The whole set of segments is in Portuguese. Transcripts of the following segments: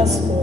as coisas.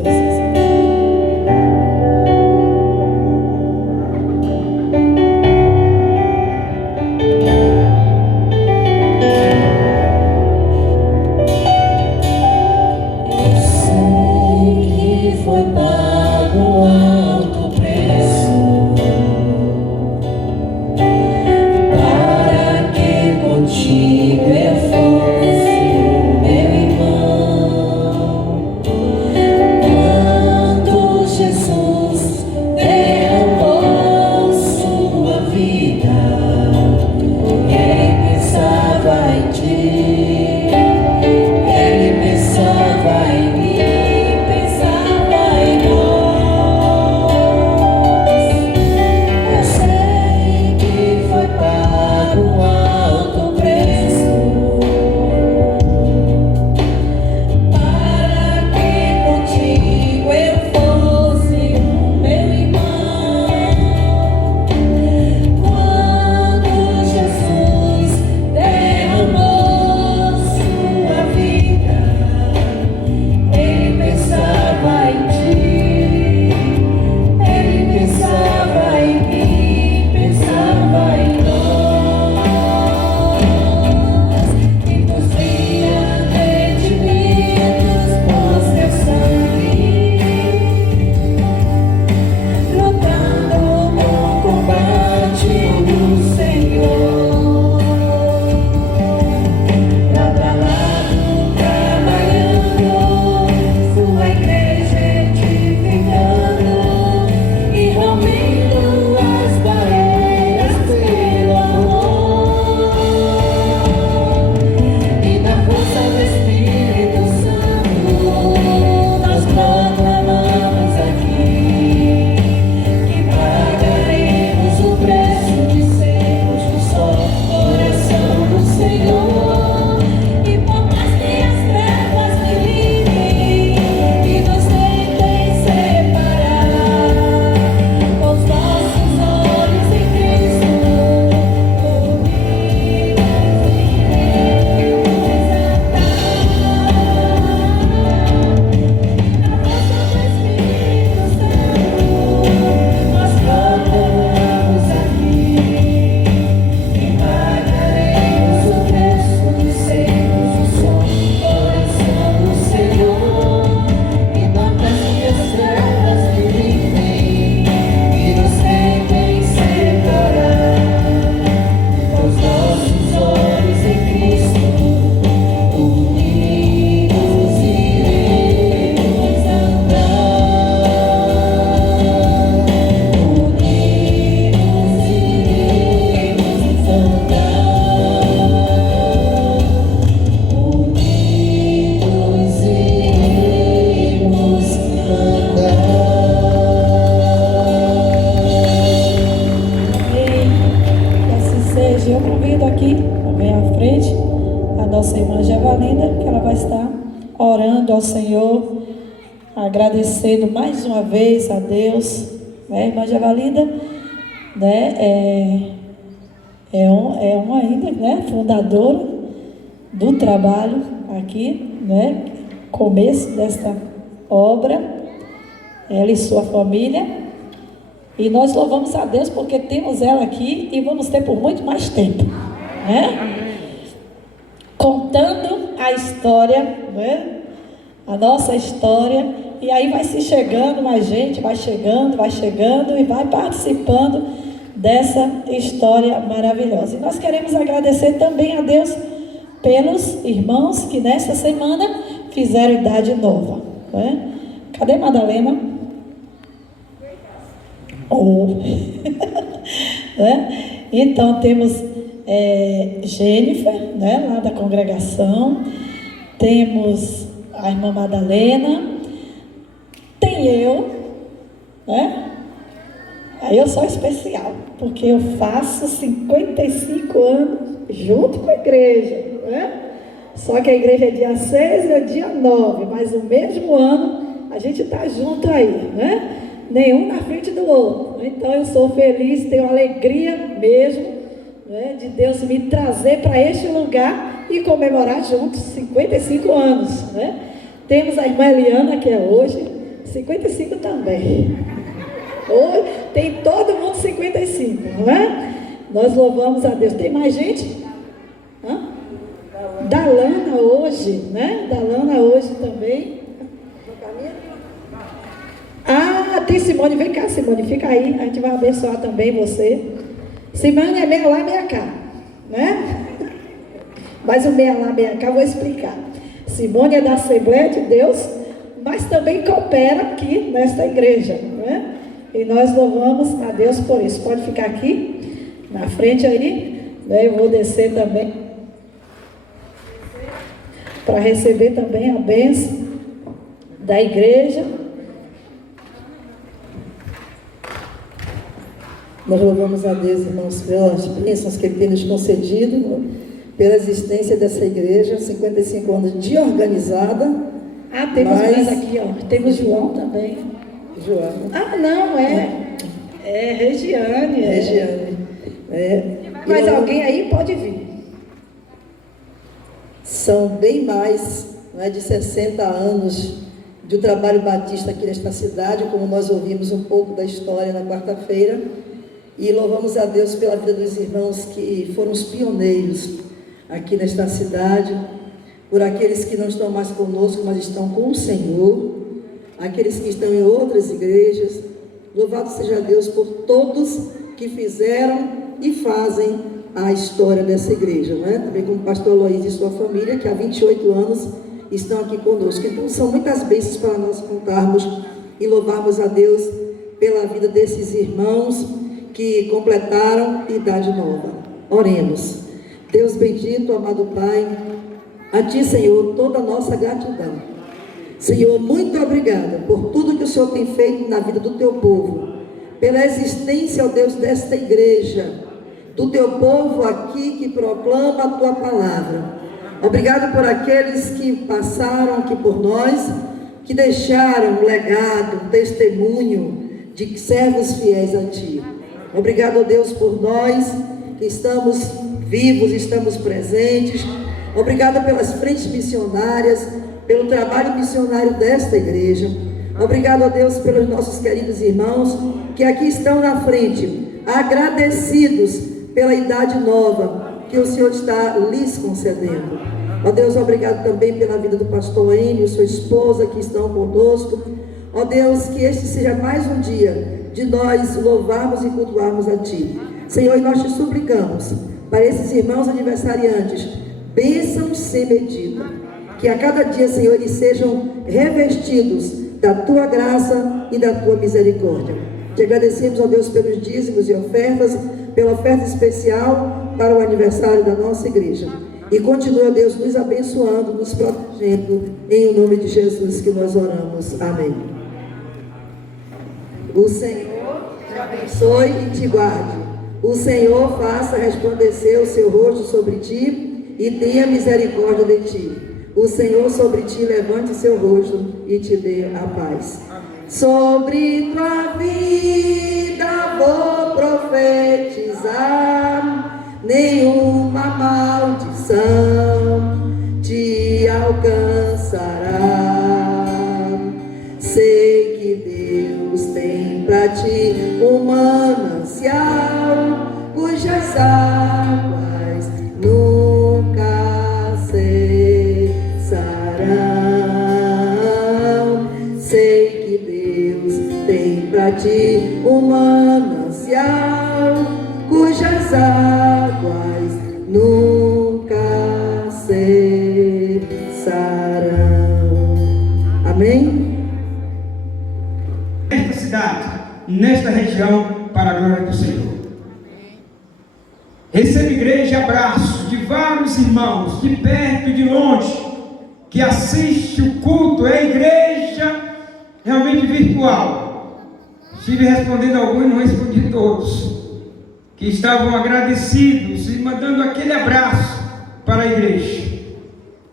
Ao Senhor, agradecendo mais uma vez a Deus, né, irmã Gevalinda, né, é uma ainda, né, fundadora do trabalho aqui, né, começo desta obra, ela e sua família, e nós louvamos a Deus porque temos ela aqui e vamos ter por muito mais tempo, né, contando a história, né, a nossa história, e aí vai se chegando mais gente, vai chegando e vai participando dessa história maravilhosa. E nós queremos agradecer também a Deus pelos irmãos que nesta semana fizeram idade nova, né? Cadê Madalena? Oh. Né? Então temos Jennifer, né, lá da congregação, temos a irmã Madalena, tem eu, né? Aí eu sou especial, porque eu faço 55 anos junto com a igreja, né? Só que a igreja é dia 6 e é dia 9, mas o mesmo ano a gente está junto aí, né? Nenhum na frente do outro. Então eu sou feliz, tenho alegria mesmo, né, de Deus me trazer para este lugar e comemorar juntos 55 anos, né? Temos a irmã Eliana, que é hoje, 55 também. Hoje, tem todo mundo 55, não é? Nós louvamos a Deus. Tem mais gente? Hã? Dalana hoje, né? Dalana hoje também. Ah, tem Simone. Vem cá, Simone, fica aí. A gente vai abençoar também você. Simone é meia lá, meia cá, né? Mas o meia lá, meia cá, eu vou explicar. Simone é da Assembleia de Deus, mas também coopera aqui nesta igreja, né? E nós louvamos a Deus por isso. Pode ficar aqui, na frente aí, né? Eu vou descer também, para receber também a bênção da igreja. Nós louvamos a Deus, irmãos, pelas bênçãos que Ele tem nos concedido, pela existência dessa igreja, 55 anos de organizada. Ah, temos mais aqui, ó. Temos João também. João. Ah, não, é Regiane. Regiane. Mas alguém aí pode vir. São bem mais, de 60 anos de trabalho batista aqui nesta cidade, como nós ouvimos um pouco da história na quarta-feira. E louvamos a Deus pela vida dos irmãos que foram os pioneiros aqui nesta cidade, por aqueles que não estão mais conosco, mas estão com o Senhor, aqueles que estão em outras igrejas. Louvado seja Deus por todos que fizeram e fazem a história dessa igreja, né? Também como o pastor Luiz e sua família, que há 28 anos estão aqui conosco. Então são muitas bênçãos para nós contarmos e louvarmos a Deus pela vida desses irmãos que completaram idade nova. Oremos. Deus bendito, amado Pai, a Ti, Senhor, toda a nossa gratidão. Senhor, muito obrigada por tudo que o Senhor tem feito na vida do Teu povo, pela existência, ó Deus, desta igreja, do Teu povo aqui que proclama a Tua palavra. Obrigado por aqueles que passaram aqui por nós, que deixaram um legado, um testemunho de servos fiéis a Ti. Obrigado, ó Deus, por nós que estamos vivos, estamos presentes. Obrigado pelas frentes missionárias, pelo trabalho missionário desta igreja. Obrigado, ó Deus, pelos nossos queridos irmãos que aqui estão na frente, agradecidos pela idade nova que o Senhor está lhes concedendo. Ó Deus, obrigado também pela vida do pastor Enio, sua esposa, que estão conosco. Ó Deus, que este seja mais um dia de nós louvarmos e cultuarmos a Ti. Senhor, e nós te suplicamos, para esses irmãos aniversariantes, bênçãos sem medida. Que a cada dia, Senhor, eles sejam revestidos da Tua graça e da Tua misericórdia. Te agradecemos, ó Deus, pelos dízimos e ofertas, pela oferta especial para o aniversário da nossa igreja. E continua, Deus, nos abençoando, nos protegendo, em nome de Jesus que nós oramos. Amém. O Senhor te abençoe e te guarde. O Senhor faça resplandecer o seu rosto sobre ti e tenha misericórdia de ti. O Senhor sobre ti levante o seu rosto e te dê a paz. Sobre tua vida vou profetizar, nenhuma maldição te alcançará. Sei que Deus tem para ti um manancial, cujas águas nunca cessarão. Sei que Deus tem para ti um manancial, cujas águas nunca cessarão. Amém? Nesta cidade, nesta região, para a glória do Senhor. Receba, igreja, abraço de vários irmãos, de perto e de longe, que assiste o culto. É a igreja realmente virtual. Estive respondendo a alguns e não respondi todos, que estavam agradecidos e mandando aquele abraço para a igreja,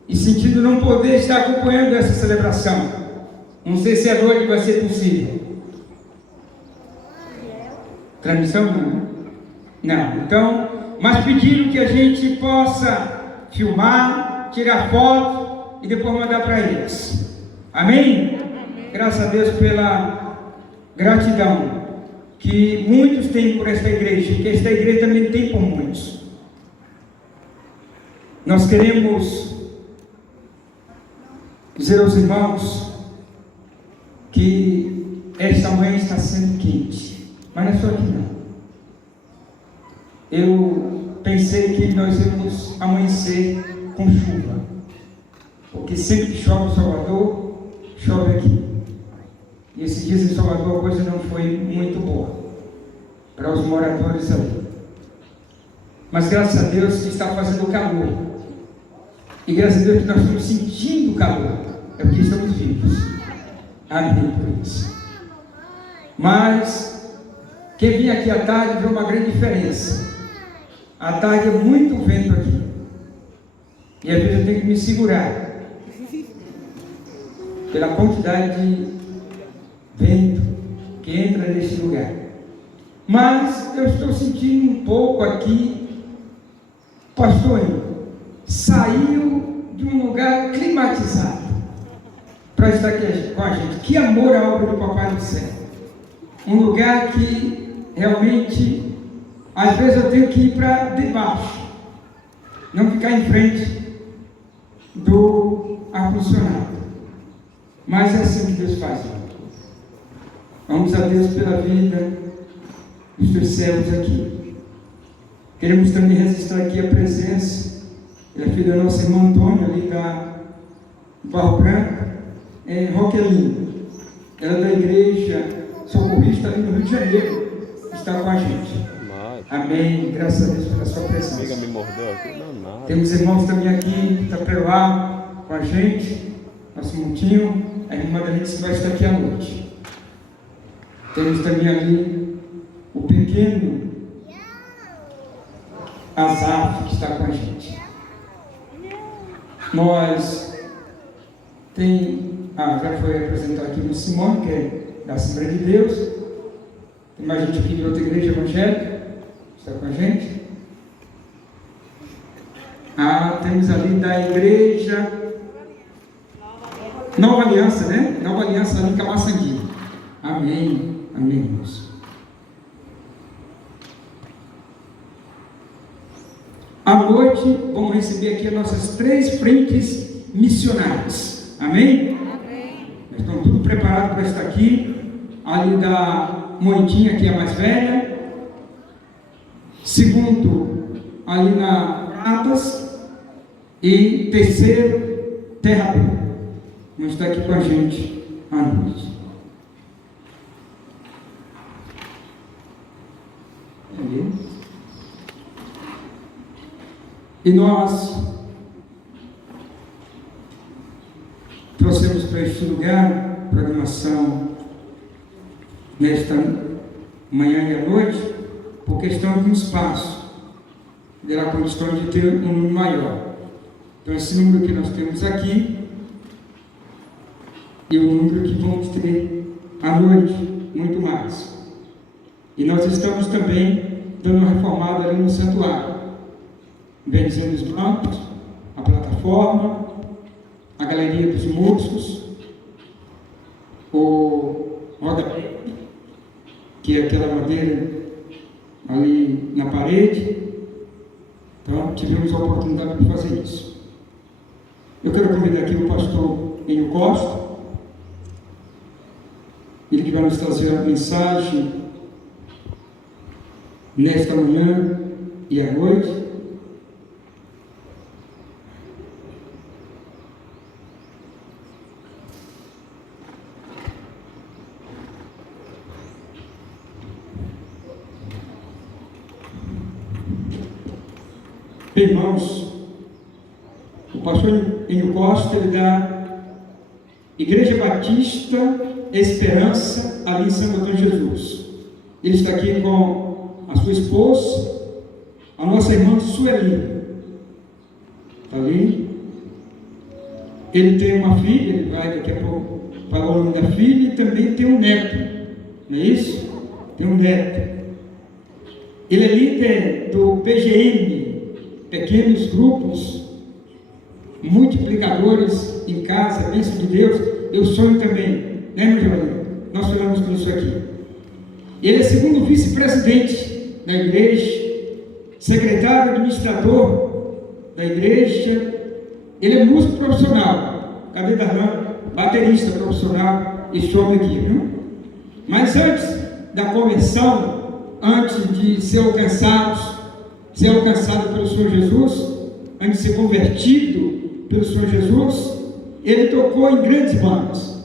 e sentindo não poder estar acompanhando essa celebração. Não sei se a noite vai ser possível. Transmissão não, né? Não. Então, mas pediram que a gente possa filmar, tirar foto e depois mandar para eles. Amém? Graças a Deus pela gratidão que muitos têm por esta igreja, e que esta igreja também tem por muitos. Nós queremos dizer aos irmãos que esta manhã está sendo quente, mas não é só aqui não. Eu pensei que nós íamos amanhecer com chuva, porque sempre que chove em Salvador, chove aqui. E esses dias em Salvador a coisa não foi muito boa para os moradores ali. Mas graças a Deus que está fazendo calor. E graças a Deus que nós estamos sentindo calor. É porque estamos vivos. Amém por isso. Mas quem vinha aqui à tarde viu uma grande diferença. À tarde é muito vento aqui. E às vezes eu tenho que me segurar pela quantidade de vento que entra nesse lugar. Mas eu estou sentindo um pouco aqui, pastor, saiu de um lugar climatizado para estar aqui com a gente. Que amor à obra do Papai do Céu. Um lugar que realmente, às vezes eu tenho que ir para debaixo, não ficar em frente do ar-condicionado. Mas é assim que Deus faz. Vamos a Deus pela vida dos teus servos aqui. Queremos também registrar aqui a presença da filha da nossa irmã Antônia, ali da Barro Branco, Roquelinho. Ela é da igreja socorrista ali no Rio de Janeiro, está com a gente. Amém. Graças a Deus pela sua presença. Amiga me mordeu aqui? Não, nada. Temos irmãos também aqui de Itaperuá com a gente, nosso montinho. A irmã da gente vai estar aqui à noite. Temos também ali o pequeno Azaf, que está com a gente. Nós já foi apresentado aqui o Simão, que é da Assembleia de Deus. Tem mais gente aqui de outra igreja evangélica, que está com a gente. Temos ali da igreja Nova Aliança, né? Nova Aliança ali em Camaçangui. Amém. Amém, irmãos. À noite, vamos receber aqui as nossas 3 frentes missionárias. Amém? Amém. Nós estamos tudo preparados para estar aqui. Ali da Moitinha, que é a mais velha. Segundo, ali na Pratas. E terceiro, Terra Boa. Vão estar aqui com a gente à noite. E nós trouxemos para este lugar programação nesta manhã e à noite, por questão de um espaço, terá condição de ter um número maior. Então, esse número que nós temos aqui e o número que vamos ter à noite, muito mais. E nós estamos também dando uma reformada ali no santuário, benzendo os bancos, a plataforma, a galeria dos músicos, o rodapé, que é aquela madeira ali na parede. Então, tivemos a oportunidade de fazer isso. Eu quero convidar aqui o pastor Enio Costa, ele que vai nos trazer a mensagem nesta manhã e à noite. Irmãos, o pastor Enio Costa, ele da Igreja Batista Esperança, ali em Santo Antônio de Jesus. Ele está aqui com a sua esposa, a nossa irmã Sueli. Está ali. Ele tem uma filha, ele vai daqui a pouco falar o nome da filha, e também tem um neto. Não é isso? Tem um neto. Ele é líder do PGM, Pequenos Grupos Multiplicadores em Casa, bênção de Deus. eu sonho também, né, meu Giovanni? Nós sonhamos com isso aqui. Ele é segundo vice-presidente da igreja, secretário administrador da igreja, ele é músico profissional, cadê Darlan? Baterista profissional, esse homem aqui, viu? Mas antes da conversão, antes de ser alcançado pelo Senhor Jesus, antes de ser convertido pelo Senhor Jesus, ele tocou em grandes bandas,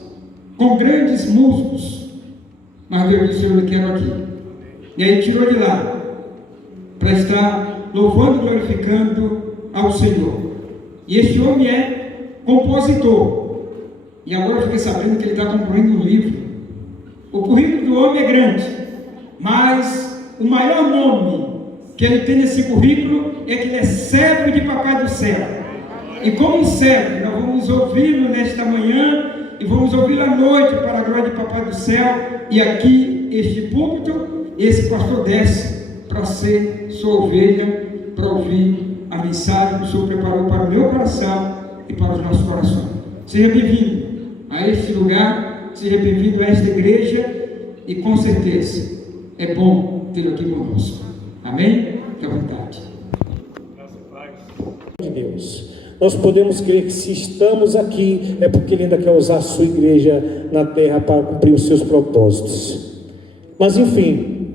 com grandes músicos, mas Deus disse: eu quero aqui. E aí tirou ele lá, para estar louvando e glorificando ao Senhor. E este homem é compositor. E agora eu fiquei sabendo que ele está concluindo um livro. O currículo do homem é grande, mas o maior nome que ele tem nesse currículo é que ele é servo de Papai do Céu. E como servo, nós vamos ouvi-lo nesta manhã e vamos ouvi-lo à noite para a glória de Papai do Céu. E aqui, este púlpito, esse pastor desce para ser sua ovelha, para ouvir a mensagem que o Senhor preparou para o meu coração e para os nossos corações. Seja bem-vindo a este lugar, seja bem-vindo a esta igreja, e com certeza é bom tê-lo aqui conosco. Amém? Fique à vontade. De Deus. Nós podemos crer que se estamos aqui é porque Ele ainda quer usar a sua igreja na terra para cumprir os seus propósitos. Mas enfim,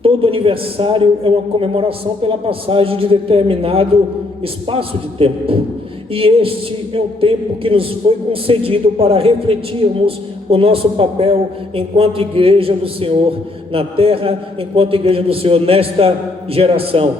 todo aniversário é uma comemoração pela passagem de determinado espaço de tempo. E este é o tempo que nos foi concedido para refletirmos o nosso papel enquanto igreja do Senhor na terra, enquanto igreja do Senhor nesta geração.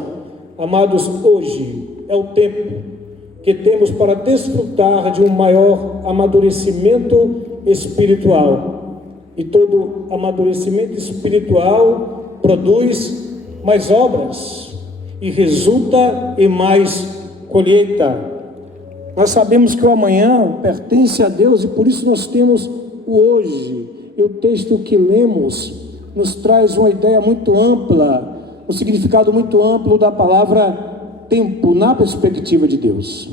Amados, hoje é o tempo que temos para desfrutar de um maior amadurecimento espiritual. E todo amadurecimento espiritual produz mais obras e resulta em mais colheita. Nós sabemos que o amanhã pertence a Deus e por isso nós temos o hoje. E o texto que lemos nos traz uma ideia muito ampla, um significado muito amplo da palavra tempo na perspectiva de Deus.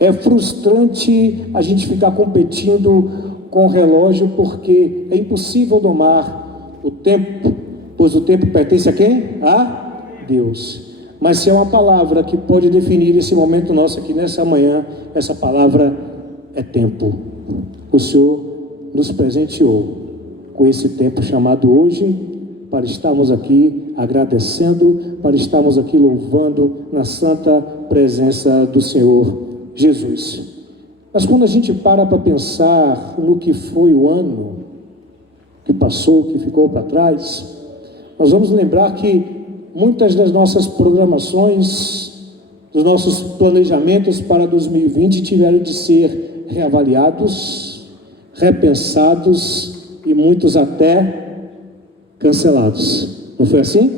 É frustrante a gente ficar competindo com o relógio, porque é impossível domar o tempo, pois o tempo pertence a quem? A Deus. Mas se é uma palavra que pode definir esse momento nosso aqui nessa manhã, essa palavra é tempo. O Senhor nos presenteou com esse tempo chamado hoje, para estarmos aqui agradecendo, para estarmos aqui louvando na santa presença do Senhor Jesus. Mas quando a gente para pensar no que foi o ano que passou, que ficou para trás, nós vamos lembrar que muitas das nossas programações, dos nossos planejamentos para 2020 tiveram de ser reavaliados, repensados e muitos até cancelados. Não foi assim?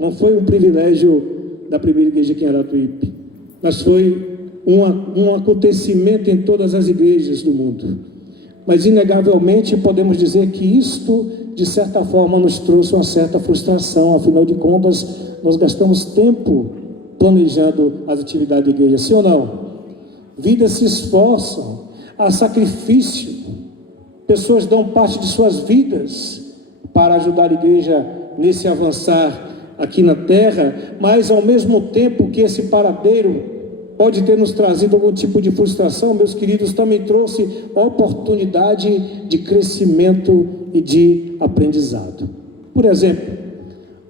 Não foi um privilégio da primeira igreja aqui em Aratuípe, mas foi um acontecimento em todas as igrejas do mundo. Mas inegavelmente podemos dizer que isto, de certa forma, nos trouxe uma certa frustração. Afinal de contas, nós gastamos tempo planejando as atividades da igreja, sim ou não? Vidas se esforçam, há sacrifício, pessoas dão parte de suas vidas para ajudar a igreja nesse avançar aqui na terra, mas ao mesmo tempo que esse paradeiro pode ter nos trazido algum tipo de frustração, meus queridos, também trouxe oportunidade de crescimento e de aprendizado. Por exemplo,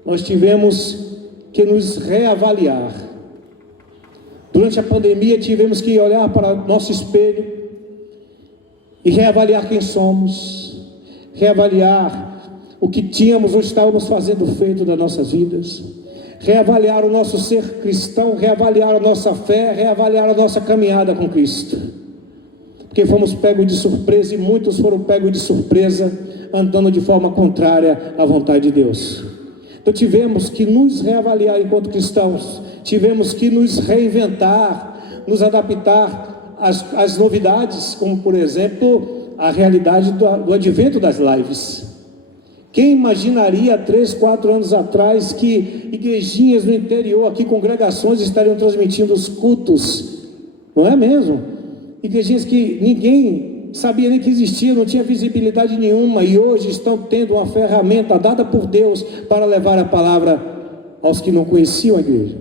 nós tivemos que nos reavaliar. Durante a pandemia tivemos que olhar para nosso espelho e reavaliar quem somos, reavaliar o que tínhamos ou estávamos fazendo feito das nossas vidas, reavaliar o nosso ser cristão, reavaliar a nossa fé, reavaliar a nossa caminhada com Cristo, porque fomos pegos de surpresa e muitos foram pegos de surpresa andando de forma contrária à vontade de Deus. Então tivemos que nos reavaliar enquanto cristãos, tivemos que nos reinventar, nos adaptar às novidades, como por exemplo a realidade do advento das lives. Quem imaginaria 3, 4 anos atrás que igrejinhas no interior, aqui congregações estariam transmitindo os cultos? Não é mesmo? Igrejinhas que ninguém sabia nem que existia, não tinha visibilidade nenhuma, e hoje estão tendo uma ferramenta dada por Deus para levar a palavra aos que não conheciam a igreja,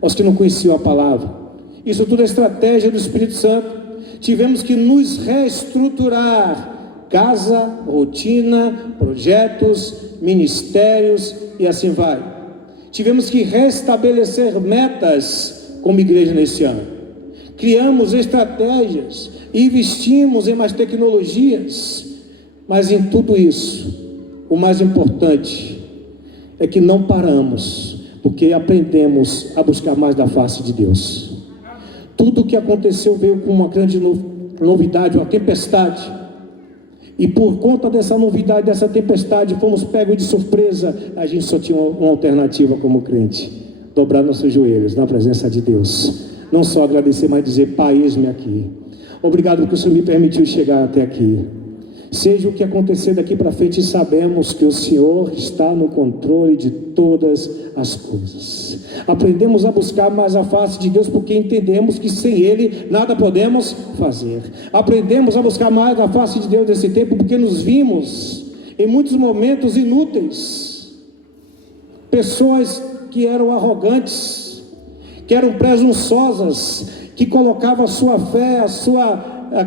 aos que não conheciam a palavra. Isso tudo é estratégia do Espírito Santo. Tivemos que nos reestruturar, casa, rotina, projetos, ministérios e assim vai. Tivemos que restabelecer metas como igreja nesse ano. Criamos estratégias, investimos em mais tecnologias, mas em tudo isso, o mais importante é que não paramos, porque aprendemos a buscar mais da face de Deus. Tudo o que aconteceu veio com uma grande novidade, uma tempestade, e por conta dessa novidade, dessa tempestade, fomos pegos de surpresa. A gente só tinha uma alternativa como crente: dobrar nossos joelhos na presença de Deus, não só agradecer, mas dizer: Pai, eis-me aqui, obrigado porque o Senhor me permitiu chegar até aqui. Seja o que acontecer daqui para frente, sabemos que o Senhor está no controle de todas as coisas. Aprendemos a buscar mais a face de Deus, porque entendemos que sem Ele nada podemos fazer. Aprendemos a buscar mais a face de Deus nesse tempo, porque nos vimos em muitos momentos inúteis. Pessoas que eram arrogantes, que eram presunçosas, que colocavam a sua fé, a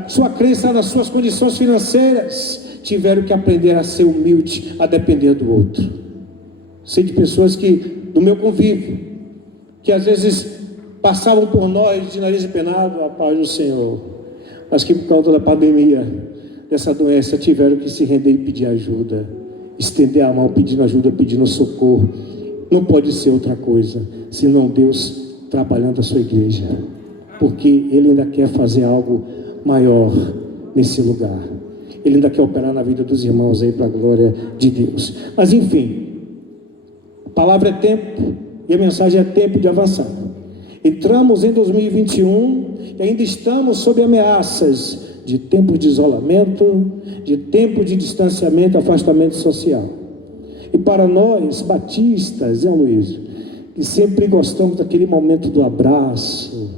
sua crença nas suas condições financeiras, tiveram que aprender a ser humilde, a depender do outro. Sei de pessoas que, do meu convívio, que às vezes passavam por nós de nariz empenado, a paz do Senhor, mas que por causa da pandemia, dessa doença, tiveram que se render e pedir ajuda, estender a mão pedindo ajuda, pedindo socorro. Não pode ser outra coisa, senão Deus trabalhando a sua igreja, porque Ele ainda quer fazer algo maior nesse lugar. Ele ainda quer operar na vida dos irmãos aí para a glória de Deus. Mas enfim, a palavra é tempo e a mensagem é tempo de avançar. Entramos em 2021 e ainda estamos sob ameaças de tempo de isolamento, de tempo de distanciamento, afastamento social. E para nós batistas, Luiz, que sempre gostamos daquele momento do abraço,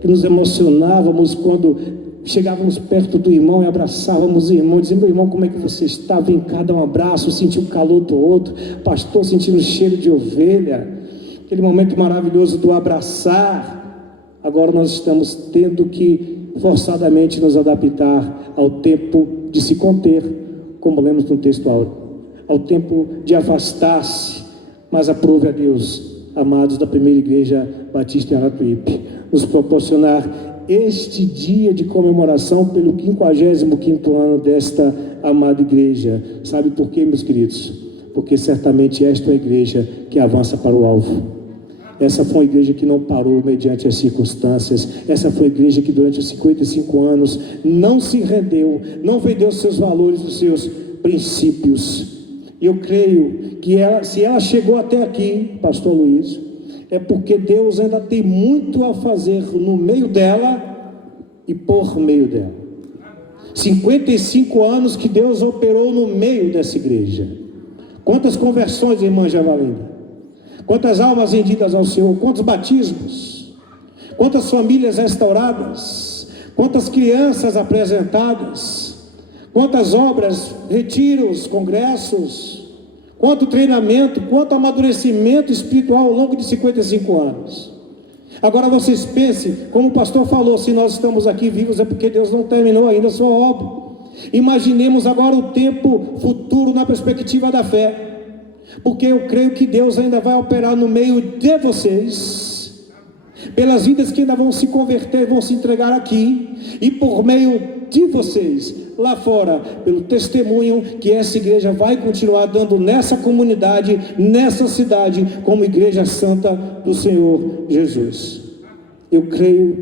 que nos emocionávamos quando chegávamos perto do irmão e abraçávamos o irmão, dizendo: meu irmão, como é que você está? Vem cá, dá um abraço, sentir o calor do outro, pastor, sentindo o cheiro de ovelha, aquele momento maravilhoso do abraçar. Agora nós estamos tendo que forçadamente nos adaptar ao tempo de se conter, como lemos no texto ao tempo de afastar-se. Mas aprove a Deus, amados da primeira igreja batista em Aratuípe, nos proporcionar este dia de comemoração pelo 55º ano desta amada igreja. Sabe por quê, meus queridos? Porque certamente esta é a igreja que avança para o alvo. Essa foi uma igreja que não parou mediante as circunstâncias. Essa foi a igreja que durante os 55 anos não se rendeu, não vendeu os seus valores, os seus princípios. E eu creio que se ela chegou até aqui, pastor Luiz, é porque Deus ainda tem muito a fazer no meio dela e por meio dela. 55 anos que Deus operou no meio dessa igreja. Quantas conversões, irmã Javalinda? Quantas almas rendidas ao Senhor? Quantos batismos? Quantas famílias restauradas? Quantas crianças apresentadas? Quantas obras, retiros, congressos? Quanto treinamento, quanto amadurecimento espiritual ao longo de 55 anos. Agora vocês pensem, como o pastor falou, se nós estamos aqui vivos é porque Deus não terminou ainda a sua obra. Imaginemos agora o tempo futuro na perspectiva da fé, porque eu creio que Deus ainda vai operar no meio de vocês, pelas vidas que ainda vão se converter, vão se entregar aqui, e por meio de vocês, lá fora, pelo testemunho que essa igreja vai continuar dando nessa comunidade, nessa cidade, como igreja santa do Senhor Jesus. Eu creio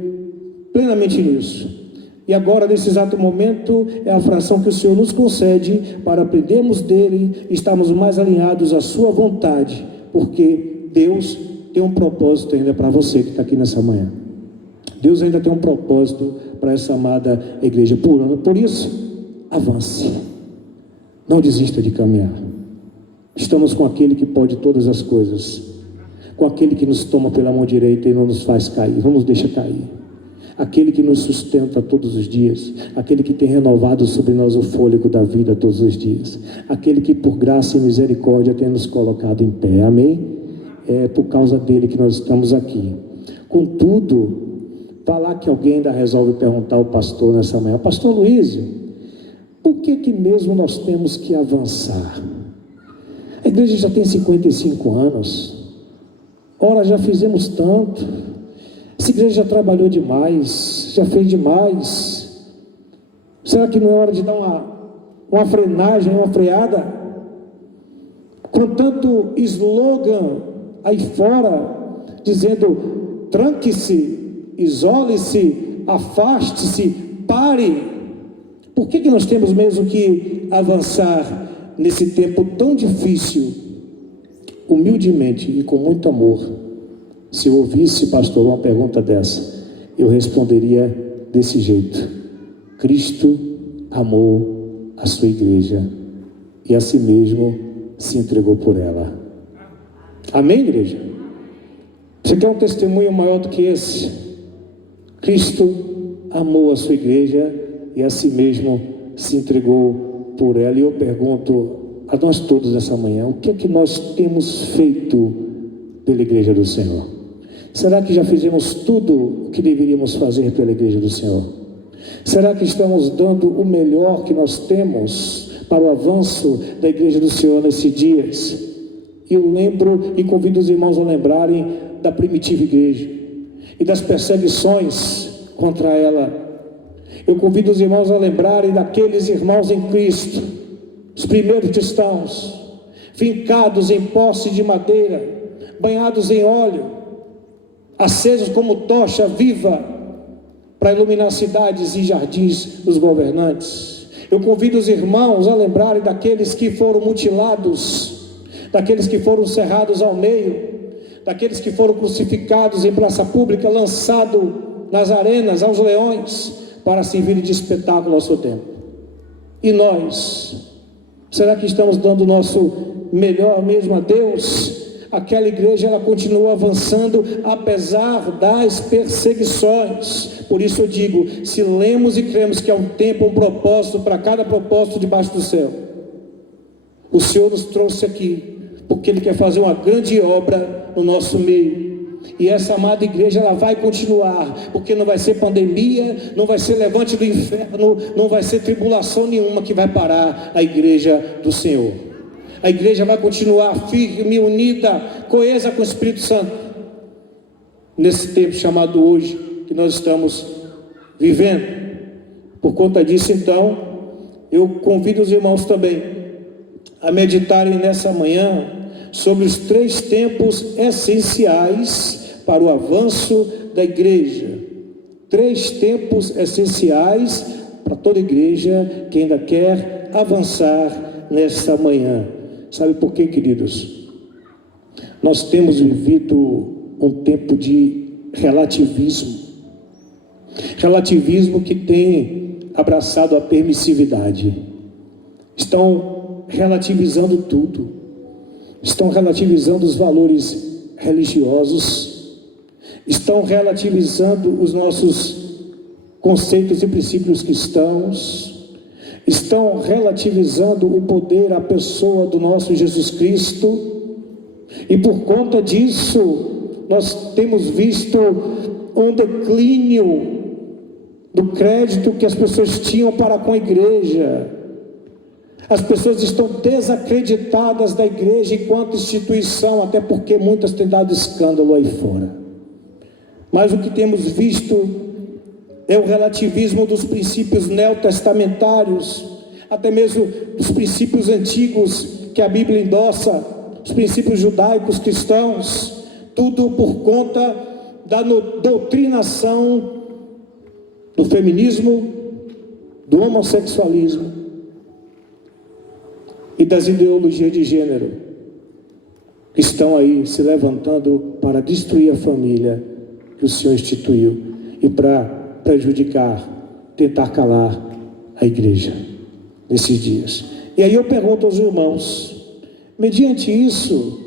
plenamente nisso. E agora, nesse exato momento, é a fração que o Senhor nos concede para aprendermos dele, estarmos mais alinhados à sua vontade, porque Deus tem um propósito ainda para você que está aqui nessa manhã. Deus ainda tem um propósito para essa amada igreja. Por isso, avance. Não desista de caminhar. Estamos com aquele que pode todas as coisas, com aquele que nos toma pela mão direita e não nos faz cair, não nos deixa cair. aquele que nos sustenta todos os dias, aquele que tem renovado sobre nós o fôlego da vida todos os dias, aquele que por graça e misericórdia tem nos colocado em pé, amém? É por causa dele que nós estamos aqui. Contudo, falar que alguém ainda resolve perguntar ao pastor nessa manhã: pastor Luísio, por que mesmo nós temos que avançar? A igreja já tem 55 anos, ora, já fizemos tanto, essa igreja já trabalhou demais, já fez demais. Será que não é hora de dar uma frenagem, uma freada? Com tanto slogan aí fora, dizendo: tranque-se, isole-se, afaste-se, pare. Por que nós temos mesmo que avançar nesse tempo tão difícil? Humildemente e com muito amor, se eu ouvisse, pastor, uma pergunta dessa, eu responderia desse jeito: Cristo amou a sua igreja e a si mesmo se entregou por ela. Amém, igreja? Você quer um testemunho maior do que esse? Cristo amou a sua igreja e a si mesmo se entregou por ela. E eu pergunto a nós todos nessa manhã: o que é que nós temos feito pela igreja do Senhor? Será que já fizemos tudo o que deveríamos fazer pela igreja do Senhor? Será que estamos dando o melhor que nós temos para o avanço da igreja do Senhor nesses dias? Eu lembro e convido os irmãos a lembrarem da primitiva igreja e das perseguições contra ela. Eu convido os irmãos a lembrarem daqueles irmãos em Cristo, os primeiros cristãos, fincados em poste de madeira, banhados em óleo, acesos como tocha viva para iluminar cidades e jardins dos governantes. Eu convido os irmãos a lembrarem daqueles que foram mutilados, daqueles que foram cerrados ao meio, daqueles que foram crucificados em praça pública, lançados nas arenas aos leões, para servir de espetáculo ao seu tempo. E nós, será que estamos dando o nosso melhor mesmo a Deus? Aquela igreja, ela continua avançando apesar das perseguições. Por isso eu digo: se lemos e cremos que há um tempo, um propósito para cada propósito debaixo do céu, o Senhor nos trouxe aqui porque Ele quer fazer uma grande obra no nosso meio. E essa amada igreja, ela vai continuar, porque não vai ser pandemia, não vai ser levante do inferno, não vai ser tribulação nenhuma que vai parar a igreja do Senhor. A igreja vai continuar firme, unida, coesa com o Espírito Santo, nesse tempo chamado hoje, que nós estamos vivendo. Por conta disso, então, eu convido os irmãos também a meditarem nessa manhã sobre os 3 tempos essenciais para o avanço da igreja. 3 tempos essenciais para toda igreja que ainda quer avançar nessa manhã. Sabe por quê, queridos? Nós temos vivido um tempo de relativismo. Relativismo que tem abraçado a permissividade. Estão relativizando tudo. Estão relativizando os valores religiosos. Estão relativizando os nossos conceitos e princípios cristãos. Estão relativizando o poder, a pessoa do nosso Jesus Cristo. E por conta disso, nós temos visto um declínio do crédito que as pessoas tinham para com a igreja. As pessoas estão desacreditadas da igreja enquanto instituição, até porque muitas têm dado escândalo aí fora. Mas o que temos visto é o relativismo dos princípios neotestamentários, até mesmo dos princípios antigos que a Bíblia endossa, os princípios judaicos cristãos, tudo por conta da doutrinação do feminismo, do homossexualismo e das ideologias de gênero que estão aí se levantando para destruir a família que o Senhor instituiu e para prejudicar, tentar calar a igreja nesses dias. E aí eu pergunto aos irmãos, mediante isso,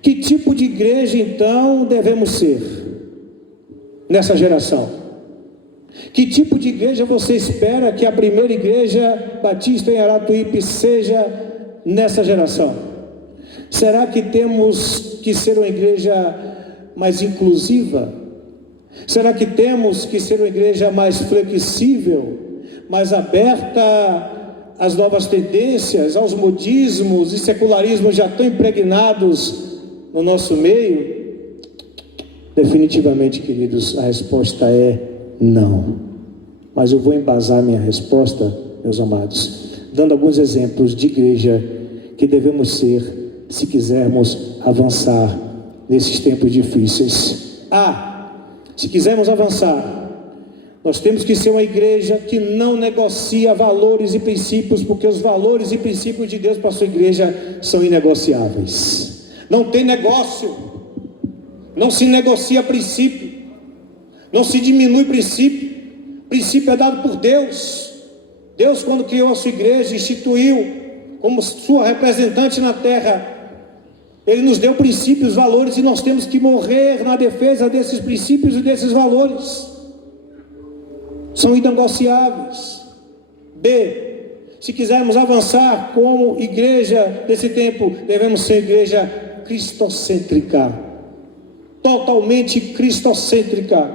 que tipo de igreja então devemos ser nessa geração? Que tipo de igreja você espera que a primeira igreja batista em Aratuípe seja nessa geração? Será que temos que ser uma igreja mais inclusiva? Será que temos que ser uma igreja mais flexível, mais aberta às novas tendências, aos modismos e secularismos já tão impregnados no nosso meio? Definitivamente, queridos, a resposta é não. Mas eu vou embasar minha resposta, meus amados, dando alguns exemplos de igreja que devemos ser, se quisermos avançar nesses tempos difíceis. Se quisermos avançar, nós temos que ser uma igreja que não negocia valores e princípios, porque os valores e princípios de Deus para a sua igreja são inegociáveis. Não tem negócio, não se negocia princípio, não se diminui princípio. Princípio é dado por Deus. Deus, quando criou a sua igreja, instituiu como sua representante na terra. Ele nos deu princípios, valores, e nós temos que morrer na defesa desses princípios e desses valores. São inegociáveis. Se quisermos avançar como igreja desse tempo, devemos ser igreja cristocêntrica, totalmente cristocêntrica,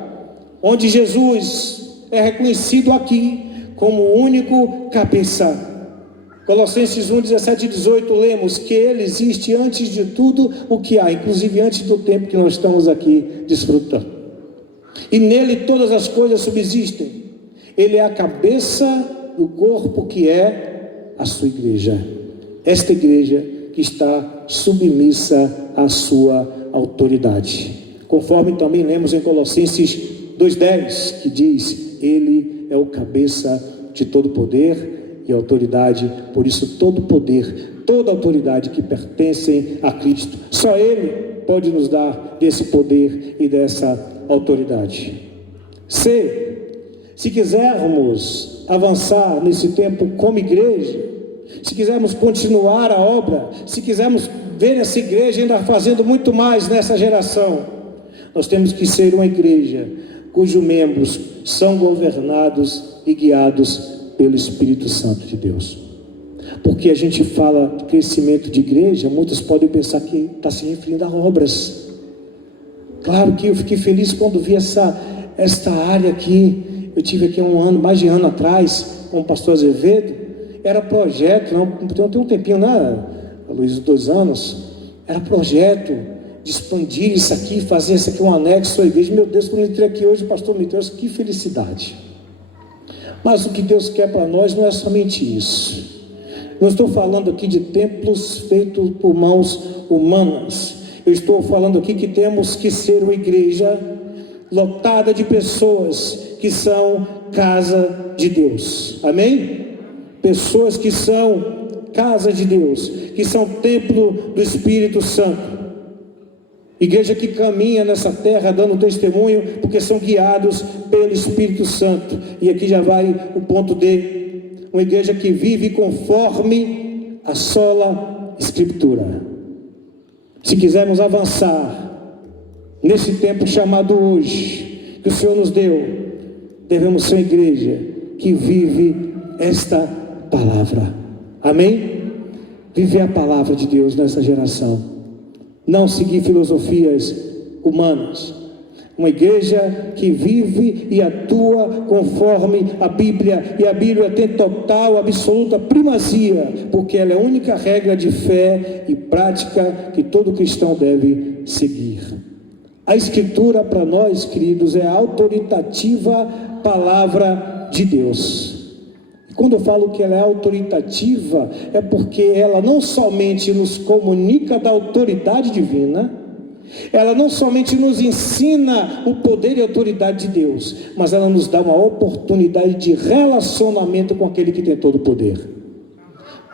onde Jesus é reconhecido aqui como o único cabeça. Colossenses 1, 17 e 18, lemos que Ele existe antes de tudo o que há, inclusive antes do tempo que nós estamos aqui desfrutando. E nele todas as coisas subsistem. Ele é a cabeça do corpo que é a sua igreja. Esta igreja que está submissa à sua autoridade. Conforme também lemos em Colossenses 2,10, que diz: Ele é o cabeça de todo poder e autoridade, por isso todo poder, toda autoridade que pertencem a Cristo, só Ele pode nos dar desse poder e dessa autoridade. Se quisermos avançar nesse tempo como igreja, se quisermos continuar a obra, se quisermos ver essa igreja ainda fazendo muito mais nessa geração, nós temos que ser uma igreja cujos membros são governados e guiados pelo Espírito Santo de Deus. Porque a gente fala de crescimento de igreja, muitos podem pensar que está se referindo a obras. Claro que eu fiquei feliz quando vi esta área aqui. Eu tive aqui mais de um ano atrás, com o pastor Azevedo. Era projeto, tem um tempinho, né, Luiz, 2 anos. Era projeto de expandir isso aqui, fazer isso aqui um anexo à igreja. Meu Deus, quando eu entrei aqui hoje, o pastor me trouxe, que felicidade. Mas o que Deus quer para nós não é somente isso. Não estou falando aqui de templos feitos por mãos humanas. Eu estou falando aqui que temos que ser uma igreja lotada de pessoas que são casa de Deus. Amém? Pessoas que são casa de Deus, que são templo do Espírito Santo. Igreja que caminha nessa terra dando testemunho, porque são guiados pelo Espírito Santo. E aqui já vai o ponto D. Uma igreja que vive conforme a sola Escritura. Se quisermos avançar nesse tempo chamado hoje, que o Senhor nos deu, devemos ser uma igreja que vive esta palavra. Amém? Viver a palavra de Deus nessa geração. Não seguir filosofias humanas. Uma igreja que vive e atua conforme a Bíblia. E a Bíblia tem total, absoluta primazia, porque ela é a única regra de fé e prática que todo cristão deve seguir. A Escritura para nós, queridos, é a autoritativa palavra de Deus. Quando eu falo que ela é autoritativa, é porque ela não somente nos comunica da autoridade divina, ela não somente nos ensina o poder e a autoridade de Deus, mas ela nos dá uma oportunidade de relacionamento com aquele que tem todo o poder.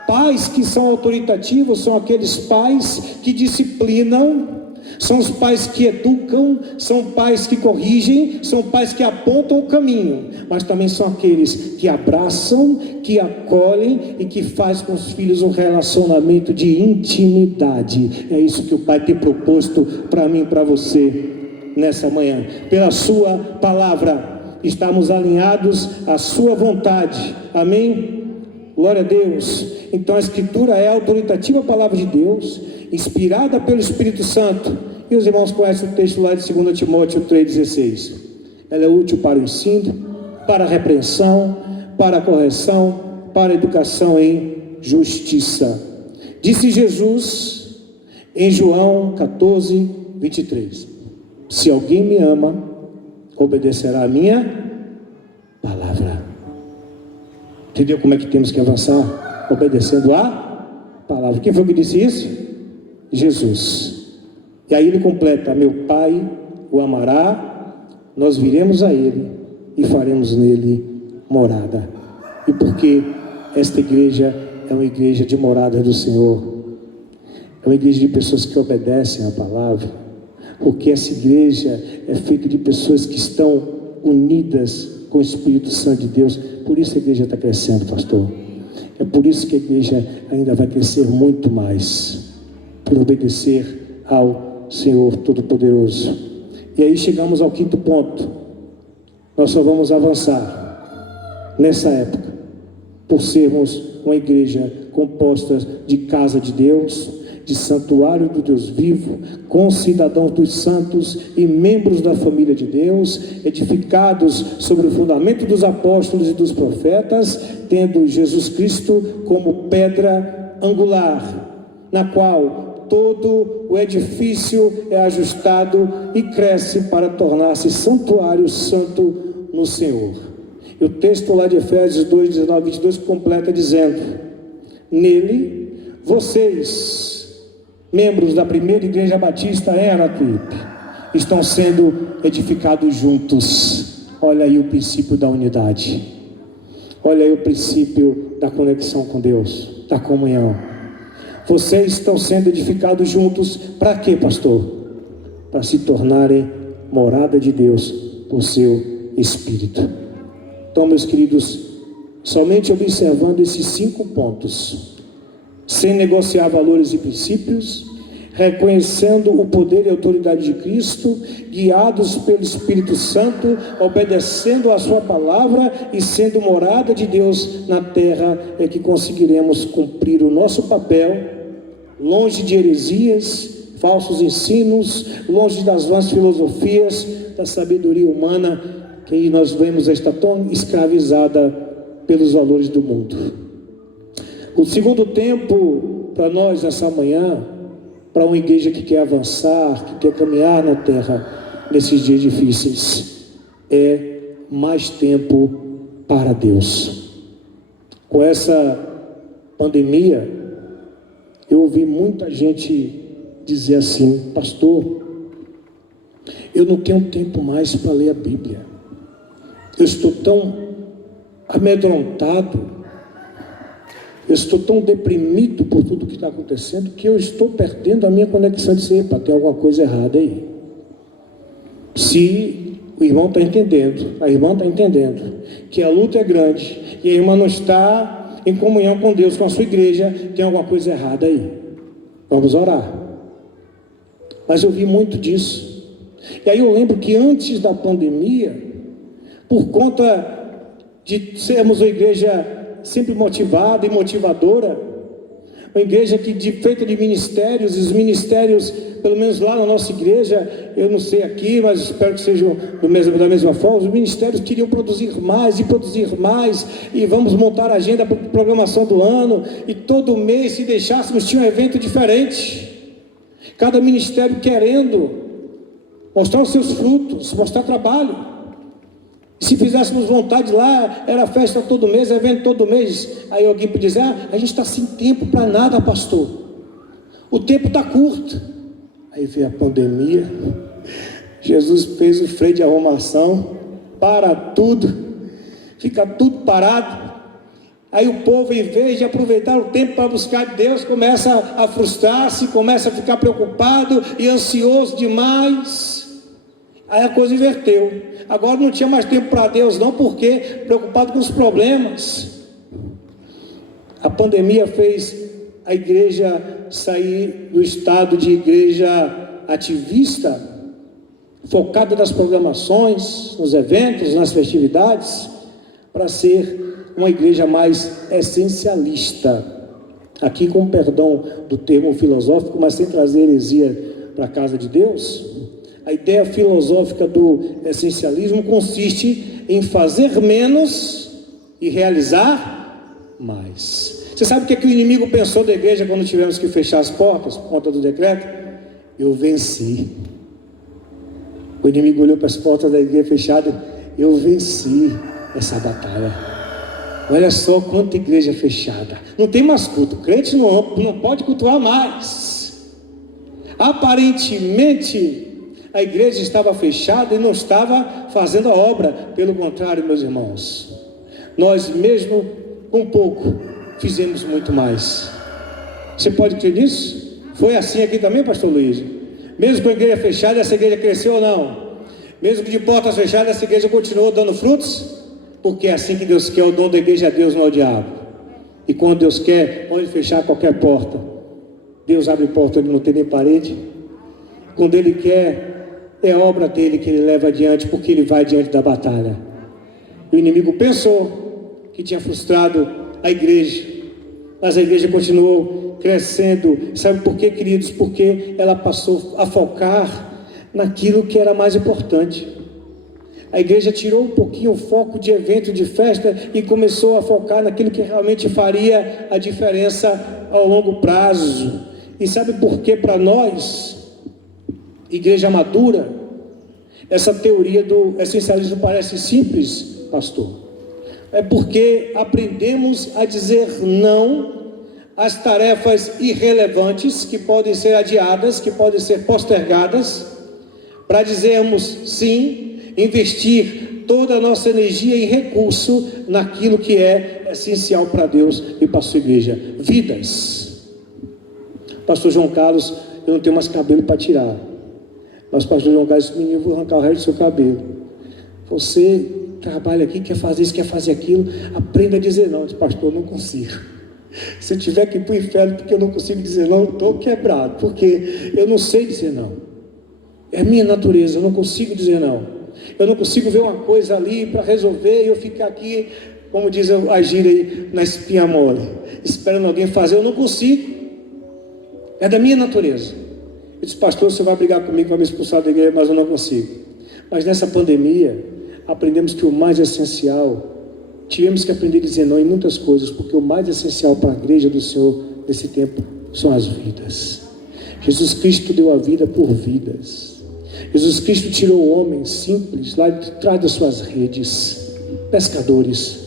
Pais que são autoritativos são aqueles pais que disciplinam, são os pais que educam, são pais que corrigem, são pais que apontam o caminho, mas também são aqueles que abraçam, que acolhem e que fazem com os filhos um relacionamento de intimidade. É isso que o Pai tem proposto para mim e para você nessa manhã, pela sua palavra. estarmos alinhados à sua vontade. Amém? Glória a Deus. Então a Escritura é a autoritativa palavra de Deus, inspirada pelo Espírito Santo. E os irmãos conhecem o texto lá de 2 Timóteo 3,16. Ela é útil para o ensino, para a repreensão, para a correção, para a educação em justiça. Disse Jesus em João 14, 23: se alguém me ama, obedecerá a minha palavra. Entendeu como é que temos que avançar? Obedecendo a palavra. Quem foi que disse isso? Jesus. E aí ele completa: meu Pai o amará, nós viremos a ele e faremos nele morada. E porque esta igreja é uma igreja de morada do Senhor, é uma igreja de pessoas que obedecem à palavra, porque essa igreja é feita de pessoas que estão unidas com o Espírito Santo de Deus. Por isso a igreja está crescendo, pastor. É por isso que a igreja ainda vai crescer muito mais, por obedecer ao Senhor Todo-Poderoso. E aí chegamos ao quinto ponto. Nós só vamos avançar nessa época por sermos uma igreja composta de casa de Deus, de santuário do Deus vivo, com cidadãos dos santos e membros da família de Deus, edificados sobre o fundamento dos apóstolos e dos profetas, tendo Jesus Cristo como pedra angular, na qual todo o edifício é ajustado e cresce para tornar-se santuário santo no Senhor. E o texto lá de Efésios 2, 19, 22 completa dizendo: nele vocês, membros da primeira igreja batista em Aratuípe, estão sendo edificados juntos. Olha aí o princípio da unidade, olha aí o princípio da conexão com Deus, da comunhão. Vocês estão sendo edificados juntos, para quê, pastor? Para se tornarem morada de Deus por seu Espírito. Então, meus queridos, somente observando esses 5 pontos, sem negociar valores e princípios, reconhecendo o poder e a autoridade de Cristo, guiados pelo Espírito Santo, obedecendo a sua palavra e sendo morada de Deus na terra, é que conseguiremos cumprir o nosso papel, longe de heresias, falsos ensinos, longe das vãs filosofias, da sabedoria humana, que nós vemos estar tão escravizada pelos valores do mundo. O segundo tempo para nós nessa manhã, para uma igreja que quer avançar, que quer caminhar na terra nesses dias difíceis, é mais tempo para Deus. Com essa pandemia, eu ouvi muita gente dizer assim: pastor, eu não tenho tempo mais para ler a Bíblia, eu estou tão amedrontado, eu estou tão deprimido por tudo que está acontecendo, que eu estou perdendo a minha conexão de ser, para ter alguma coisa errada aí. Se o irmão está entendendo, a irmã está entendendo que a luta é grande e a irmã não está em comunhão com Deus, com a sua igreja, tem alguma coisa errada aí. Vamos orar. Mas eu vi muito disso. E aí eu lembro que antes da pandemia, por conta de sermos uma igreja sempre motivada e motivadora, uma igreja feita de ministérios, e os ministérios, pelo menos lá na nossa igreja, eu não sei aqui, mas espero que sejam da mesma forma, os ministérios queriam produzir mais, e vamos montar a agenda para a programação do ano, e todo mês, se deixássemos, tinha um evento diferente, cada ministério querendo mostrar os seus frutos, mostrar trabalho. Se fizéssemos vontade lá, era festa todo mês, evento todo mês. Aí alguém podia dizer: a gente está sem tempo para nada, pastor, o tempo está curto. Aí veio a pandemia, Jesus fez o freio de arrumação, para tudo, fica tudo parado. Aí o povo, em vez de aproveitar o tempo para buscar Deus, começa a frustrar-se, começa a ficar preocupado e ansioso demais. Aí a coisa inverteu. Agora não tinha mais tempo para Deus não, porque preocupado com os problemas. A pandemia fez a igreja sair do estado de igreja ativista focada nas programações, nos eventos, nas festividades, para ser uma igreja mais essencialista. Aqui, com perdão do termo filosófico, mas sem trazer heresia para a casa de Deus, a ideia filosófica do essencialismo consiste em fazer menos e realizar mais. Você sabe o que o inimigo pensou da igreja quando tivemos que fechar as portas por conta do decreto? Eu venci. O inimigo olhou para as portas da igreja fechada. Eu venci essa batalha. Olha só quanta igreja fechada. Não tem mais culto. O crente não pode cultuar mais. Aparentemente, a igreja estava fechada e não estava fazendo a obra. Pelo contrário, meus irmãos, nós mesmo com pouco fizemos muito mais. Você pode crer nisso? Foi assim aqui também, pastor Luiz? Mesmo com a igreja fechada, essa igreja cresceu ou não? Mesmo que de portas fechadas, essa igreja continuou dando frutos? Porque é assim que Deus quer. O dom da igreja é Deus, não é o diabo. E quando Deus quer, pode fechar qualquer porta. Deus abre porta onde não tem nem parede. Quando Ele quer, é obra dele que Ele leva adiante, porque Ele vai diante da batalha. O inimigo pensou que tinha frustrado a igreja, mas a igreja continuou crescendo. Sabe por quê, queridos? Porque ela passou a focar naquilo que era mais importante. A igreja tirou um pouquinho o foco de evento, de festa, e começou a focar naquilo que realmente faria a diferença ao longo prazo. E sabe por que para nós, igreja madura, essa teoria do essencialismo parece simples, pastor? É porque aprendemos a dizer não às tarefas irrelevantes que podem ser adiadas, que podem ser postergadas, para dizermos sim, investir toda a nossa energia e recurso naquilo que é essencial para Deus e para a sua igreja: vidas. Pastor João Carlos, eu não tenho mais cabelo para tirar, mas pastor João Carlos disse: menino, vou arrancar o resto do seu cabelo. Você trabalha aqui, quer fazer isso, quer fazer aquilo, aprenda a dizer não. Eu disse: pastor, eu não consigo. Se eu tiver que ir para o inferno porque eu não consigo dizer não, eu estou quebrado, porque eu não sei dizer não. É a minha natureza, eu não consigo dizer não. Eu não consigo ver uma coisa ali para resolver e eu ficar aqui, como diz a gíria aí, na espinha mole, esperando alguém fazer. Eu não consigo. É da minha natureza. Eu disse: pastor, você vai brigar comigo, vai me expulsar da igreja, mas eu não consigo. Mas nessa pandemia, aprendemos que o mais essencial, tivemos que aprender a dizer não em muitas coisas, porque o mais essencial para a igreja do Senhor nesse tempo são as vidas. Jesus Cristo deu a vida por vidas. Jesus Cristo tirou o homem simples lá de trás das suas redes, pescadores,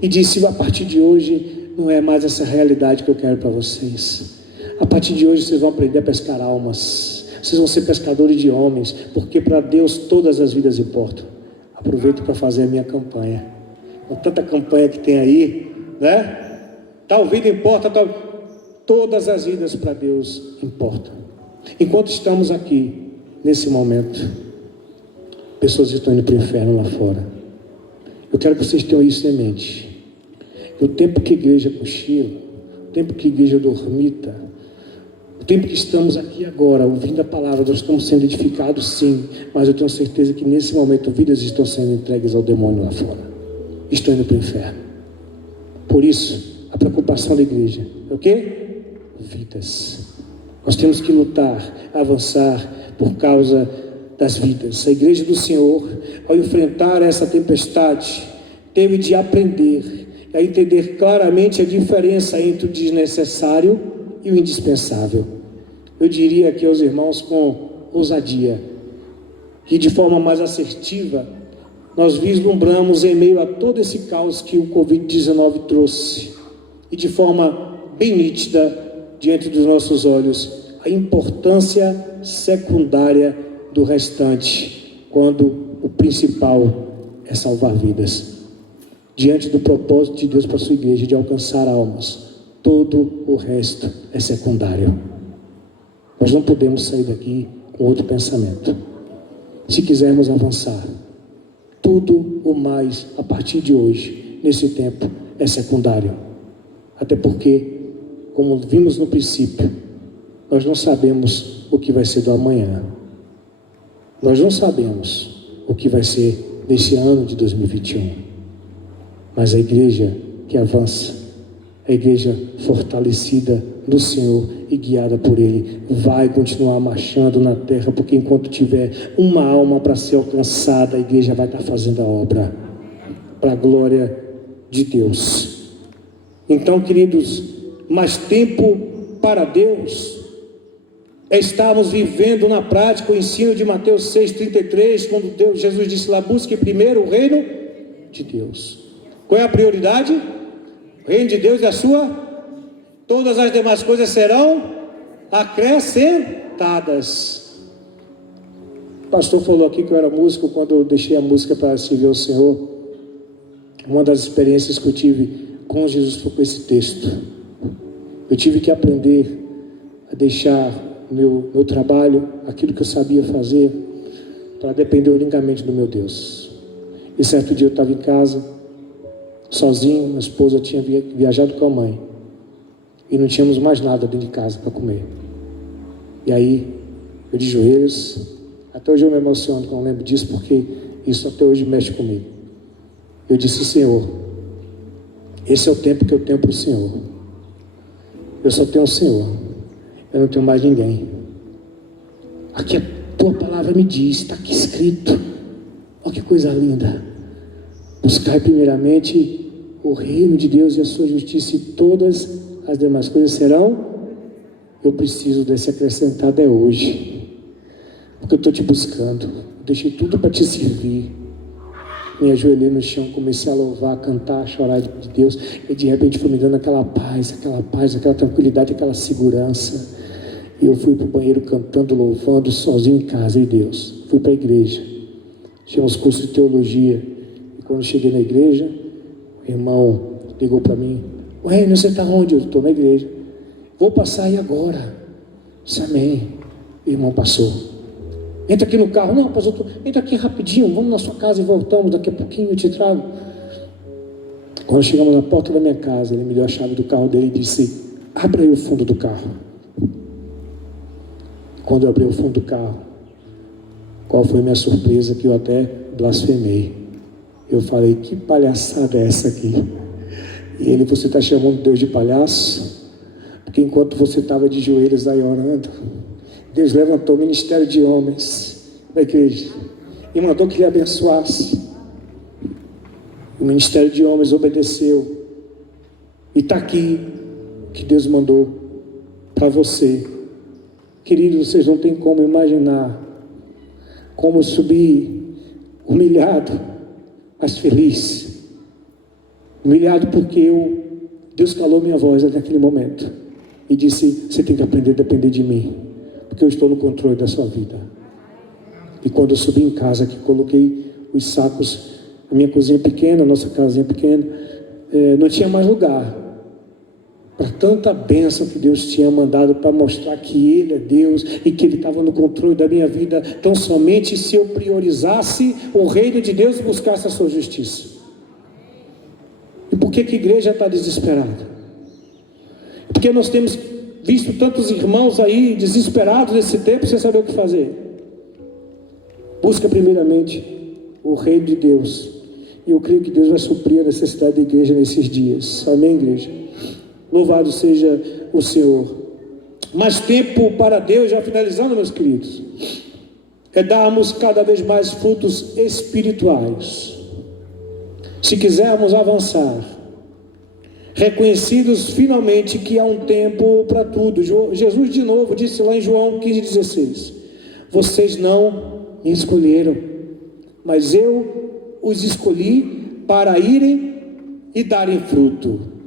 e disse: a partir de hoje não é mais essa realidade que eu quero para vocês. A partir de hoje vocês vão aprender a pescar almas, vocês vão ser pescadores de homens, porque para Deus todas as vidas importam. Aproveito para fazer a minha campanha. Com tanta campanha que tem aí, né? Tal vida importa, todas as vidas para Deus importam. Enquanto estamos aqui, nesse momento, pessoas estão indo para o inferno lá fora. Eu quero que vocês tenham isso em mente. O tempo que a igreja cochila, o tempo que a igreja dormita, o tempo que estamos aqui agora, ouvindo a palavra, nós estamos sendo edificados, sim, mas eu tenho certeza que nesse momento vidas estão sendo entregues ao demônio lá fora, estão indo para o inferno. Por isso, a preocupação da igreja é o quê? Vidas. Nós temos que lutar, avançar por causa das vidas. A igreja do Senhor, ao enfrentar essa tempestade, teve de aprender a entender claramente a diferença entre o desnecessário e o indispensável. Eu diria aqui aos irmãos com ousadia, que de forma mais assertiva, nós vislumbramos em meio a todo esse caos que o Covid-19 trouxe, e de forma bem nítida, diante dos nossos olhos, a importância secundária do restante, quando o principal é salvar vidas. Diante do propósito de Deus para a sua igreja de alcançar almas, todo o resto é secundário. Nós não podemos sair daqui com outro pensamento. Se quisermos avançar, tudo o mais a partir de hoje, nesse tempo, é secundário. Até porque, como vimos no princípio, nós não sabemos o que vai ser do amanhã. Nós não sabemos o que vai ser nesse ano de 2021, mas a igreja que avança, a igreja fortalecida no Senhor e guiada por Ele, vai continuar marchando na terra, porque enquanto tiver uma alma para ser alcançada, a igreja vai estar fazendo a obra, para a glória de Deus. Então, queridos, mais tempo para Deus é estarmos vivendo na prática o ensino de Mateus 6,33, quando Jesus disse lá: busque primeiro o reino de Deus. Qual é a prioridade? O reino de Deus e a sua, todas as demais coisas serão acrescentadas. O pastor falou aqui que eu era músico. Quando eu deixei a música para servir ao Senhor, uma das experiências que eu tive com Jesus foi com esse texto. Eu tive que aprender a deixar meu trabalho, aquilo que eu sabia fazer, para depender unicamente do meu Deus. E certo dia eu estava em casa, sozinho, minha esposa tinha viajado com a mãe, e não tínhamos mais nada dentro de casa para comer. E aí, eu de joelhos, até hoje eu me emociono quando eu lembro disso, porque isso até hoje mexe comigo. Eu disse: Senhor, esse é o tempo que eu tenho para o Senhor. Eu só tenho o Senhor, eu não tenho mais ninguém. Aqui a tua palavra me diz, está aqui escrito. Olha que coisa linda. Buscai primeiramente o reino de Deus e a sua justiça, e todas as demais coisas serão. Eu preciso desse acrescentado hoje, porque eu estou te buscando. Deixei tudo para te servir. Me ajoelhei no chão, comecei a louvar, a cantar, a chorar de Deus, e de repente foi me dando aquela paz, aquela tranquilidade, aquela segurança. E eu fui para o banheiro cantando, louvando, sozinho em casa. E Deus, fui para a igreja, tinha uns cursos de teologia, e quando cheguei na igreja, o irmão ligou para mim: ué, você está onde? Eu estou na igreja. Vou passar aí agora. Eu disse: amém. O irmão passou. Entra aqui no carro. Não, pastor, entra aqui rapidinho, vamos na sua casa e voltamos, daqui a pouquinho eu te trago. Quando chegamos na porta da minha casa, ele me deu a chave do carro dele e disse: abra aí o fundo do carro. Quando eu abri o fundo do carro, qual foi a minha surpresa? Que eu até blasfemei. Eu falei: que palhaçada é essa aqui? E ele: você está chamando Deus de palhaço? Porque enquanto você estava de joelhos aí orando, Deus levantou o ministério de homens da igreja e mandou que lhe abençoasse. O ministério de homens obedeceu, e está aqui que Deus mandou para você. Queridos, vocês não têm como imaginar como subir humilhado, mas feliz. Humilhado porque Deus calou minha voz naquele momento e disse: você tem que aprender a depender de mim, porque eu estou no controle da sua vida. E quando eu subi em casa, que coloquei os sacos, a minha cozinha pequena, a nossa casinha pequena, não tinha mais lugar para tanta bênção que Deus tinha mandado, para mostrar que Ele é Deus e que Ele estava no controle da minha vida, tão somente se eu priorizasse o reino de Deus e buscasse a sua justiça. E por que a igreja está desesperada? Porque nós temos visto tantos irmãos aí desesperados nesse tempo, sem saber o que fazer. Busca primeiramente o reino de Deus, e eu creio que Deus vai suprir a necessidade da igreja nesses dias. Amém, igreja? Louvado seja o Senhor. Mais tempo para Deus, já finalizando, meus queridos, é darmos cada vez mais frutos espirituais. Se quisermos avançar, reconhecidos finalmente que há um tempo para tudo. Jesus de novo disse lá em João 15,16: vocês não me escolheram, mas eu os escolhi para irem e darem fruto.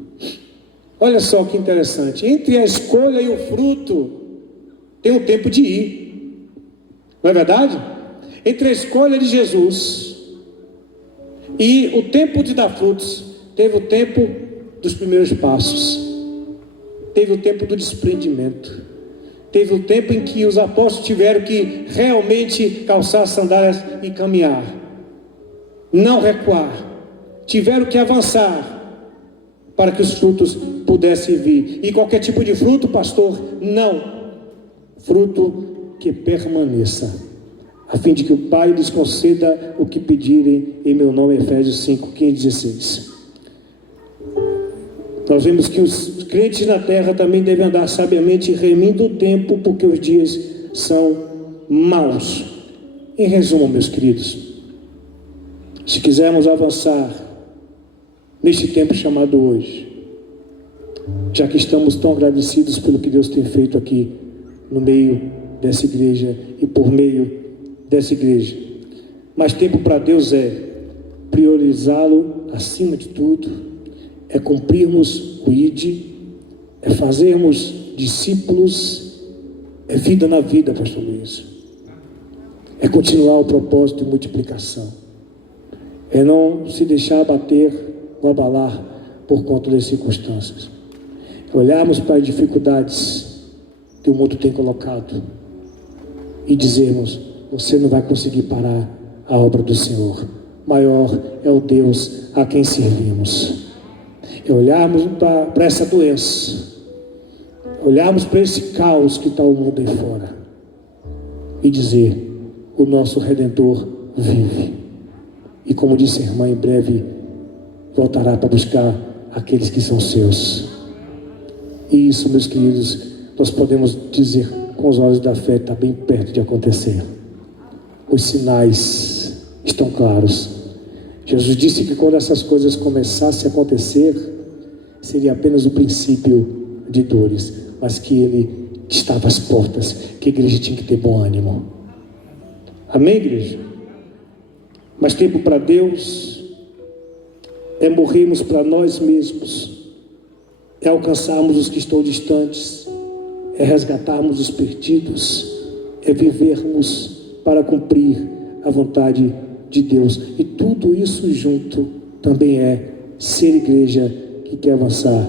Olha só que interessante, entre a escolha e o fruto tem um tempo de ir, não é verdade? Entre a escolha de Jesus e o tempo de dar frutos, teve o tempo dos primeiros passos, teve o tempo do desprendimento, teve o tempo em que os apóstolos tiveram que realmente calçar as sandálias e caminhar, não recuar, tiveram que avançar para que os frutos pudessem vir. E qualquer tipo de fruto, pastor, não, fruto que permaneça a fim de que o Pai lhes conceda o que pedirem em meu nome, Efésios 5, 15, 16. Nós vemos que os crentes na terra também devem andar sabiamente, remindo o tempo, porque os dias são maus. Em resumo, meus queridos, se quisermos avançar neste tempo chamado hoje, já que estamos tão agradecidos pelo que Deus tem feito aqui no meio dessa igreja e por meio dessa igreja, mas tempo para Deus é priorizá-lo acima de tudo, é cumprirmos o ID, é fazermos discípulos, é vida na vida, pastor Luiz, é continuar o propósito de multiplicação, é não se deixar abater ou abalar por conta das circunstâncias, é olharmos para as dificuldades que o mundo tem colocado e dizermos: você não vai conseguir parar a obra do Senhor. Maior é o Deus a quem servimos. É olharmos para essa doença, olharmos para esse caos que está o mundo aí fora e dizer: o nosso Redentor vive. E como disse a irmã, em breve voltará para buscar aqueles que são seus. E isso, meus queridos, nós podemos dizer com os olhos da fé, está bem perto de acontecer. Os sinais estão claros. Jesus disse que quando essas coisas começassem a acontecer, seria apenas o princípio de dores, mas que Ele estava às portas, que a igreja tinha que ter bom ânimo. Amém, igreja? Mas tempo para Deus é morrermos para nós mesmos, é alcançarmos os que estão distantes, é resgatarmos os perdidos, é vivermos para cumprir a vontade de Deus. E tudo isso junto também é ser igreja que quer avançar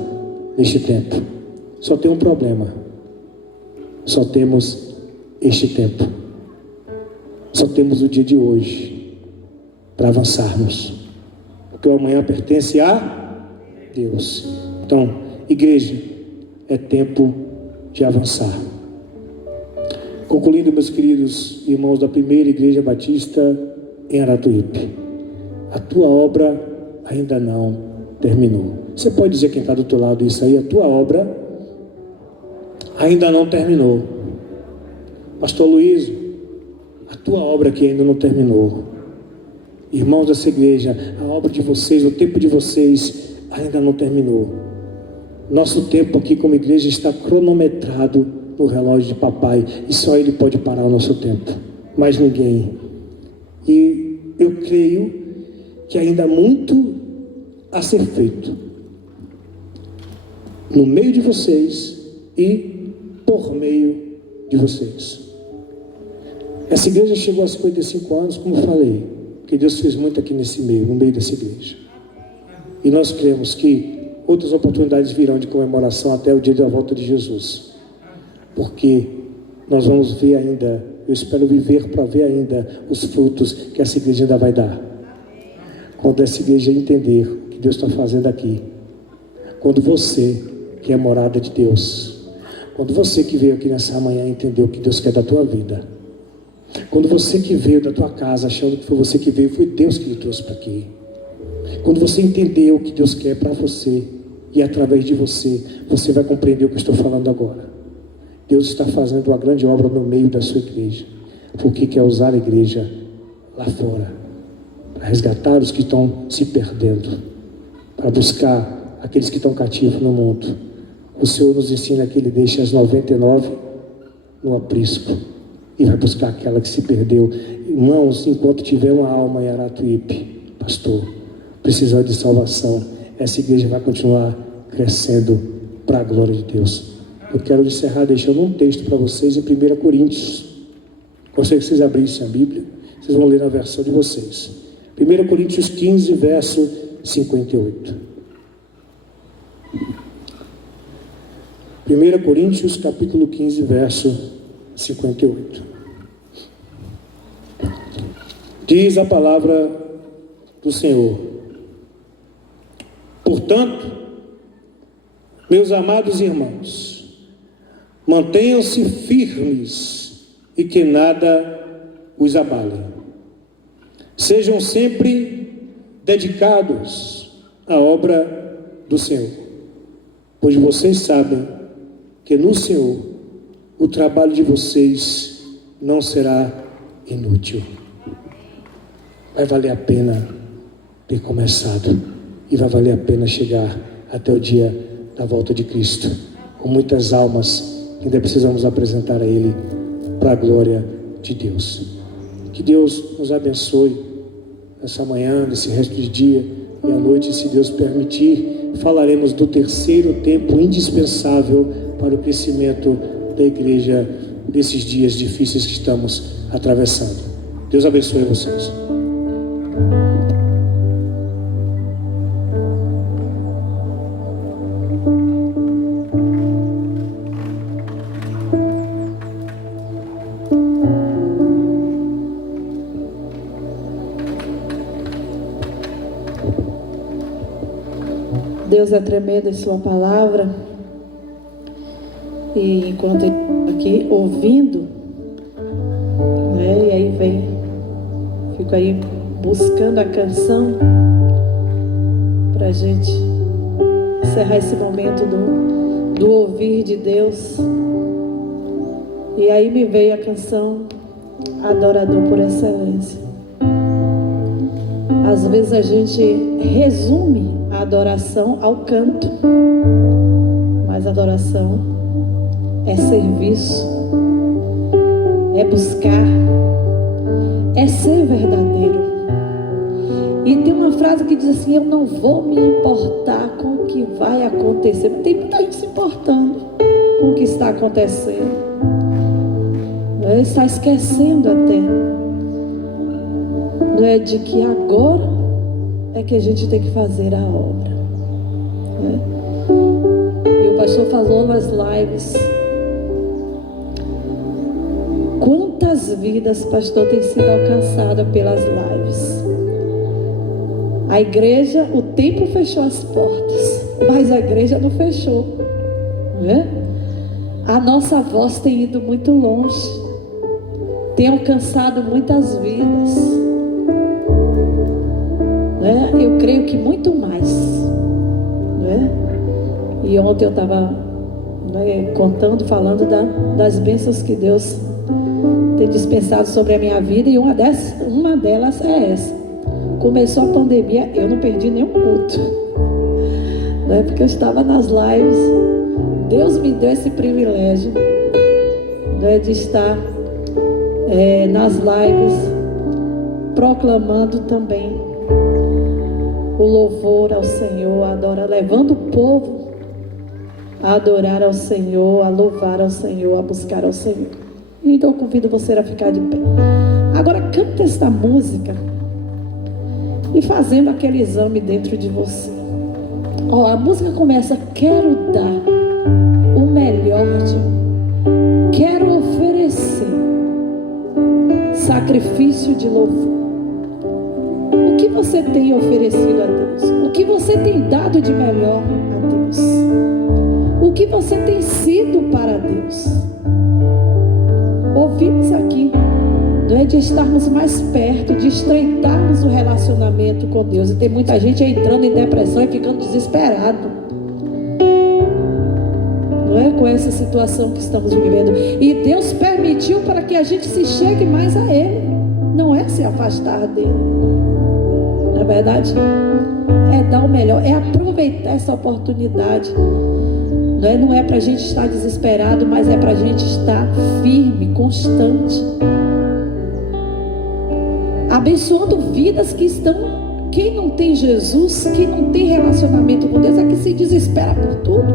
neste tempo. Só tem um problema: só temos este tempo, só temos o dia de hoje para avançarmos, porque o amanhã pertence a Deus. Então, igreja, é tempo de avançar. Concluindo, meus queridos irmãos da primeira igreja batista em Aratuípe, a tua obra ainda não terminou. Você pode dizer, quem está do teu lado, isso aí: a tua obra ainda não terminou. Pastor Luiz, a tua obra aqui ainda não terminou. Irmãos dessa igreja, a obra de vocês, o tempo de vocês ainda não terminou. Nosso tempo aqui como igreja está cronometrado no relógio de papai, e só Ele pode parar o nosso tempo, mais ninguém. E eu creio que ainda há muito a ser feito no meio de vocês e por meio de vocês. Essa igreja chegou a 55 anos, como eu falei, porque Deus fez muito aqui nesse meio, no meio dessa igreja. E nós cremos que outras oportunidades virão de comemoração até o dia da volta de Jesus, porque nós vamos ver ainda, eu espero viver para ver ainda os frutos que essa igreja ainda vai dar. Quando essa igreja entender o que Deus está fazendo aqui, quando você que é morada de Deus, quando você que veio aqui nessa manhã entender o que Deus quer da tua vida, quando você que veio da tua casa achando que foi você que veio, foi Deus que lhe trouxe para aqui, quando você entender o que Deus quer para você e através de você, você vai compreender o que eu estou falando agora. Deus está fazendo uma grande obra no meio da sua igreja, porque quer usar a igreja lá fora para resgatar os que estão se perdendo, para buscar aqueles que estão cativos no mundo. O Senhor nos ensina que Ele deixa as 99 no aprisco e vai buscar aquela que se perdeu. Irmãos, enquanto tiver uma alma em Aratuípe, pastor, precisando de salvação, essa igreja vai continuar crescendo para a glória de Deus. Eu quero encerrar deixando um texto para vocês em 1 Coríntios. Gostaria que vocês abrissem a Bíblia. Vocês vão ler na versão de vocês. 1 Coríntios 15, verso 58. 1 Coríntios, capítulo 15, verso 58. Diz a palavra do Senhor: portanto, meus amados irmãos, mantenham-se firmes e que nada os abalem. Sejam sempre dedicados à obra do Senhor, pois vocês sabem que no Senhor o trabalho de vocês não será inútil. Vai valer a pena ter começado e vai valer a pena chegar até o dia da volta de Cristo, com muitas almas que ainda precisamos apresentar a Ele para a glória de Deus. Que Deus nos abençoe essa manhã, nesse resto de dia e à noite, se Deus permitir, falaremos do terceiro tempo indispensável para o crescimento da igreja desses dias difíceis que estamos atravessando. Deus abençoe vocês. Deus é tremendo em sua palavra. E enquanto eu estou aqui ouvindo, né, e aí fico aí buscando a canção para a gente encerrar esse momento do ouvir de Deus. E aí me veio a canção Adorador por Excelência. Às vezes a gente resume a adoração ao canto, mas adoração é serviço, é buscar, é ser verdadeiro. E tem uma frase que diz assim: eu não vou me importar com o que vai acontecer. Tem muita gente se importando com o que está acontecendo, está esquecendo até, não é, de que agora é que a gente tem que fazer a obra, né? E o pastor falou nas lives, quantas vidas, pastor, tem sido alcançada pelas lives. A igreja, o templo fechou as portas, mas a igreja não fechou, né? A nossa voz tem ido muito longe, tem alcançado muitas vidas, né? Eu creio que muito mais, né? E ontem eu estava, né, contando, falando das bênçãos que Deus tem dispensado sobre a minha vida, e uma delas é essa. Começou a pandemia, eu não perdi nenhum culto, né? Porque eu estava nas lives. Deus me deu esse privilégio, né, de estar nas lives proclamando também o louvor ao Senhor, levando o povo a adorar ao Senhor, a louvar ao Senhor, a buscar ao Senhor. Então eu convido você a ficar de pé. Agora canta esta música e fazendo aquele exame dentro de você. A música começa: quero dar o melhor de mim, quero oferecer sacrifício de louvor. O que você tem oferecido a Deus? O que você tem dado de melhor a Deus? O que você tem sido para Deus? Ouvimos aqui, não é, de estarmos mais perto, de estreitarmos o relacionamento com Deus. E tem muita gente entrando em depressão e ficando desesperado, não é, com essa situação que estamos vivendo. E Deus permitiu para que a gente se chegue mais a Ele, não é se afastar dEle. Na verdade, é dar o melhor, é aproveitar essa oportunidade. Não é para a gente estar desesperado, mas é para a gente estar firme, constante, abençoando vidas que estão. Quem não tem Jesus, quem não tem relacionamento com Deus, é que se desespera por tudo.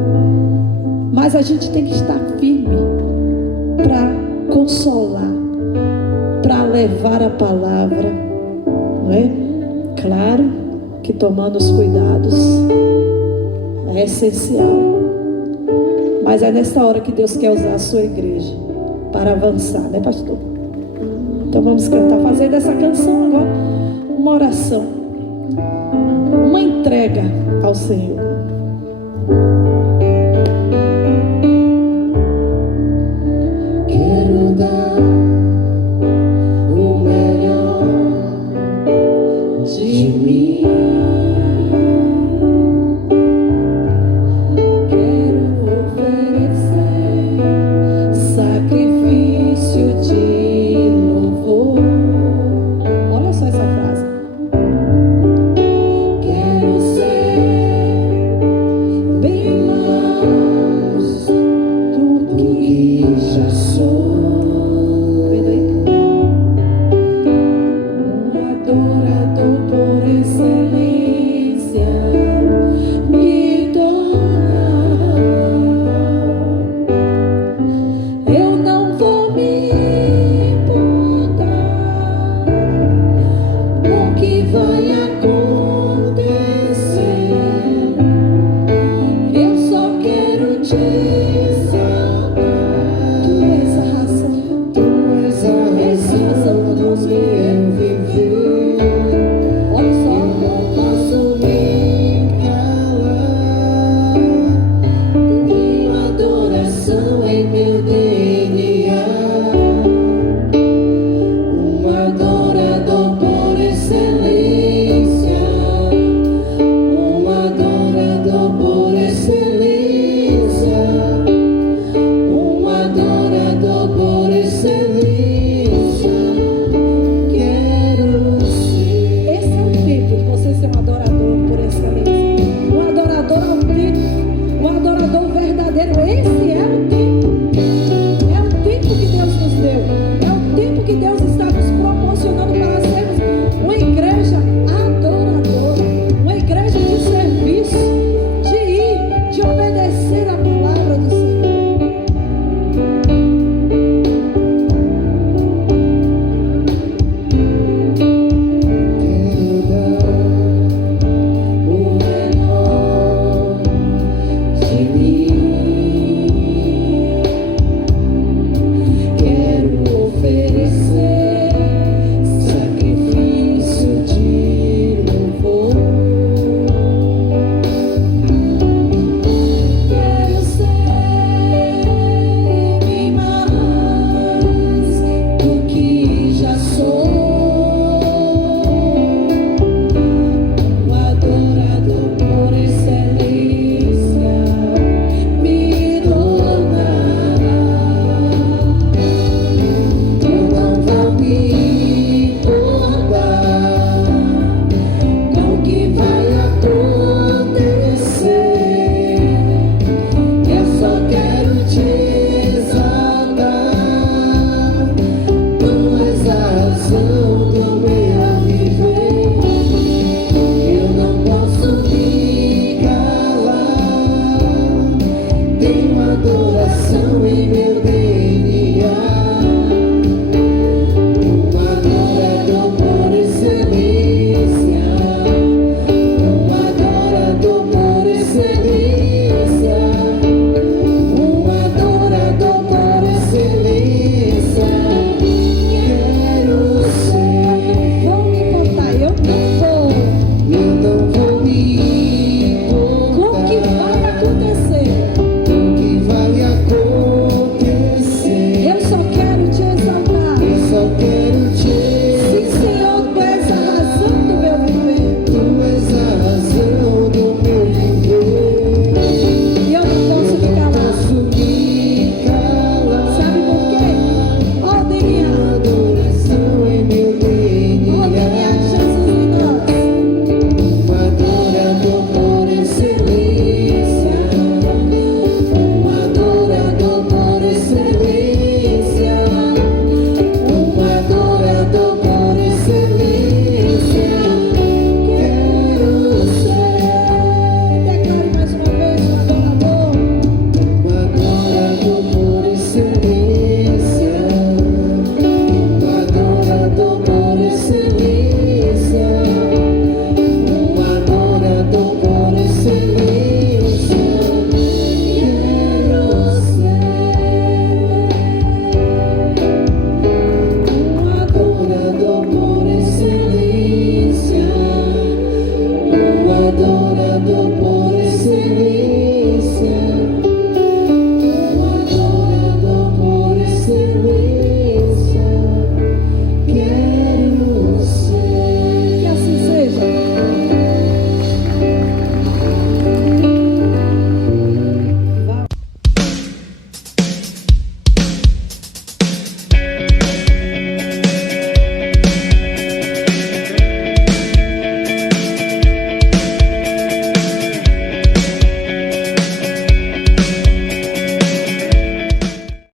Mas a gente tem que estar firme para consolar, para levar a palavra, não é? Claro que tomando os cuidados é essencial, mas é nessa hora que Deus quer usar a sua igreja para avançar, né, pastor? Então vamos cantar, fazer dessa canção agora uma oração, uma entrega ao Senhor.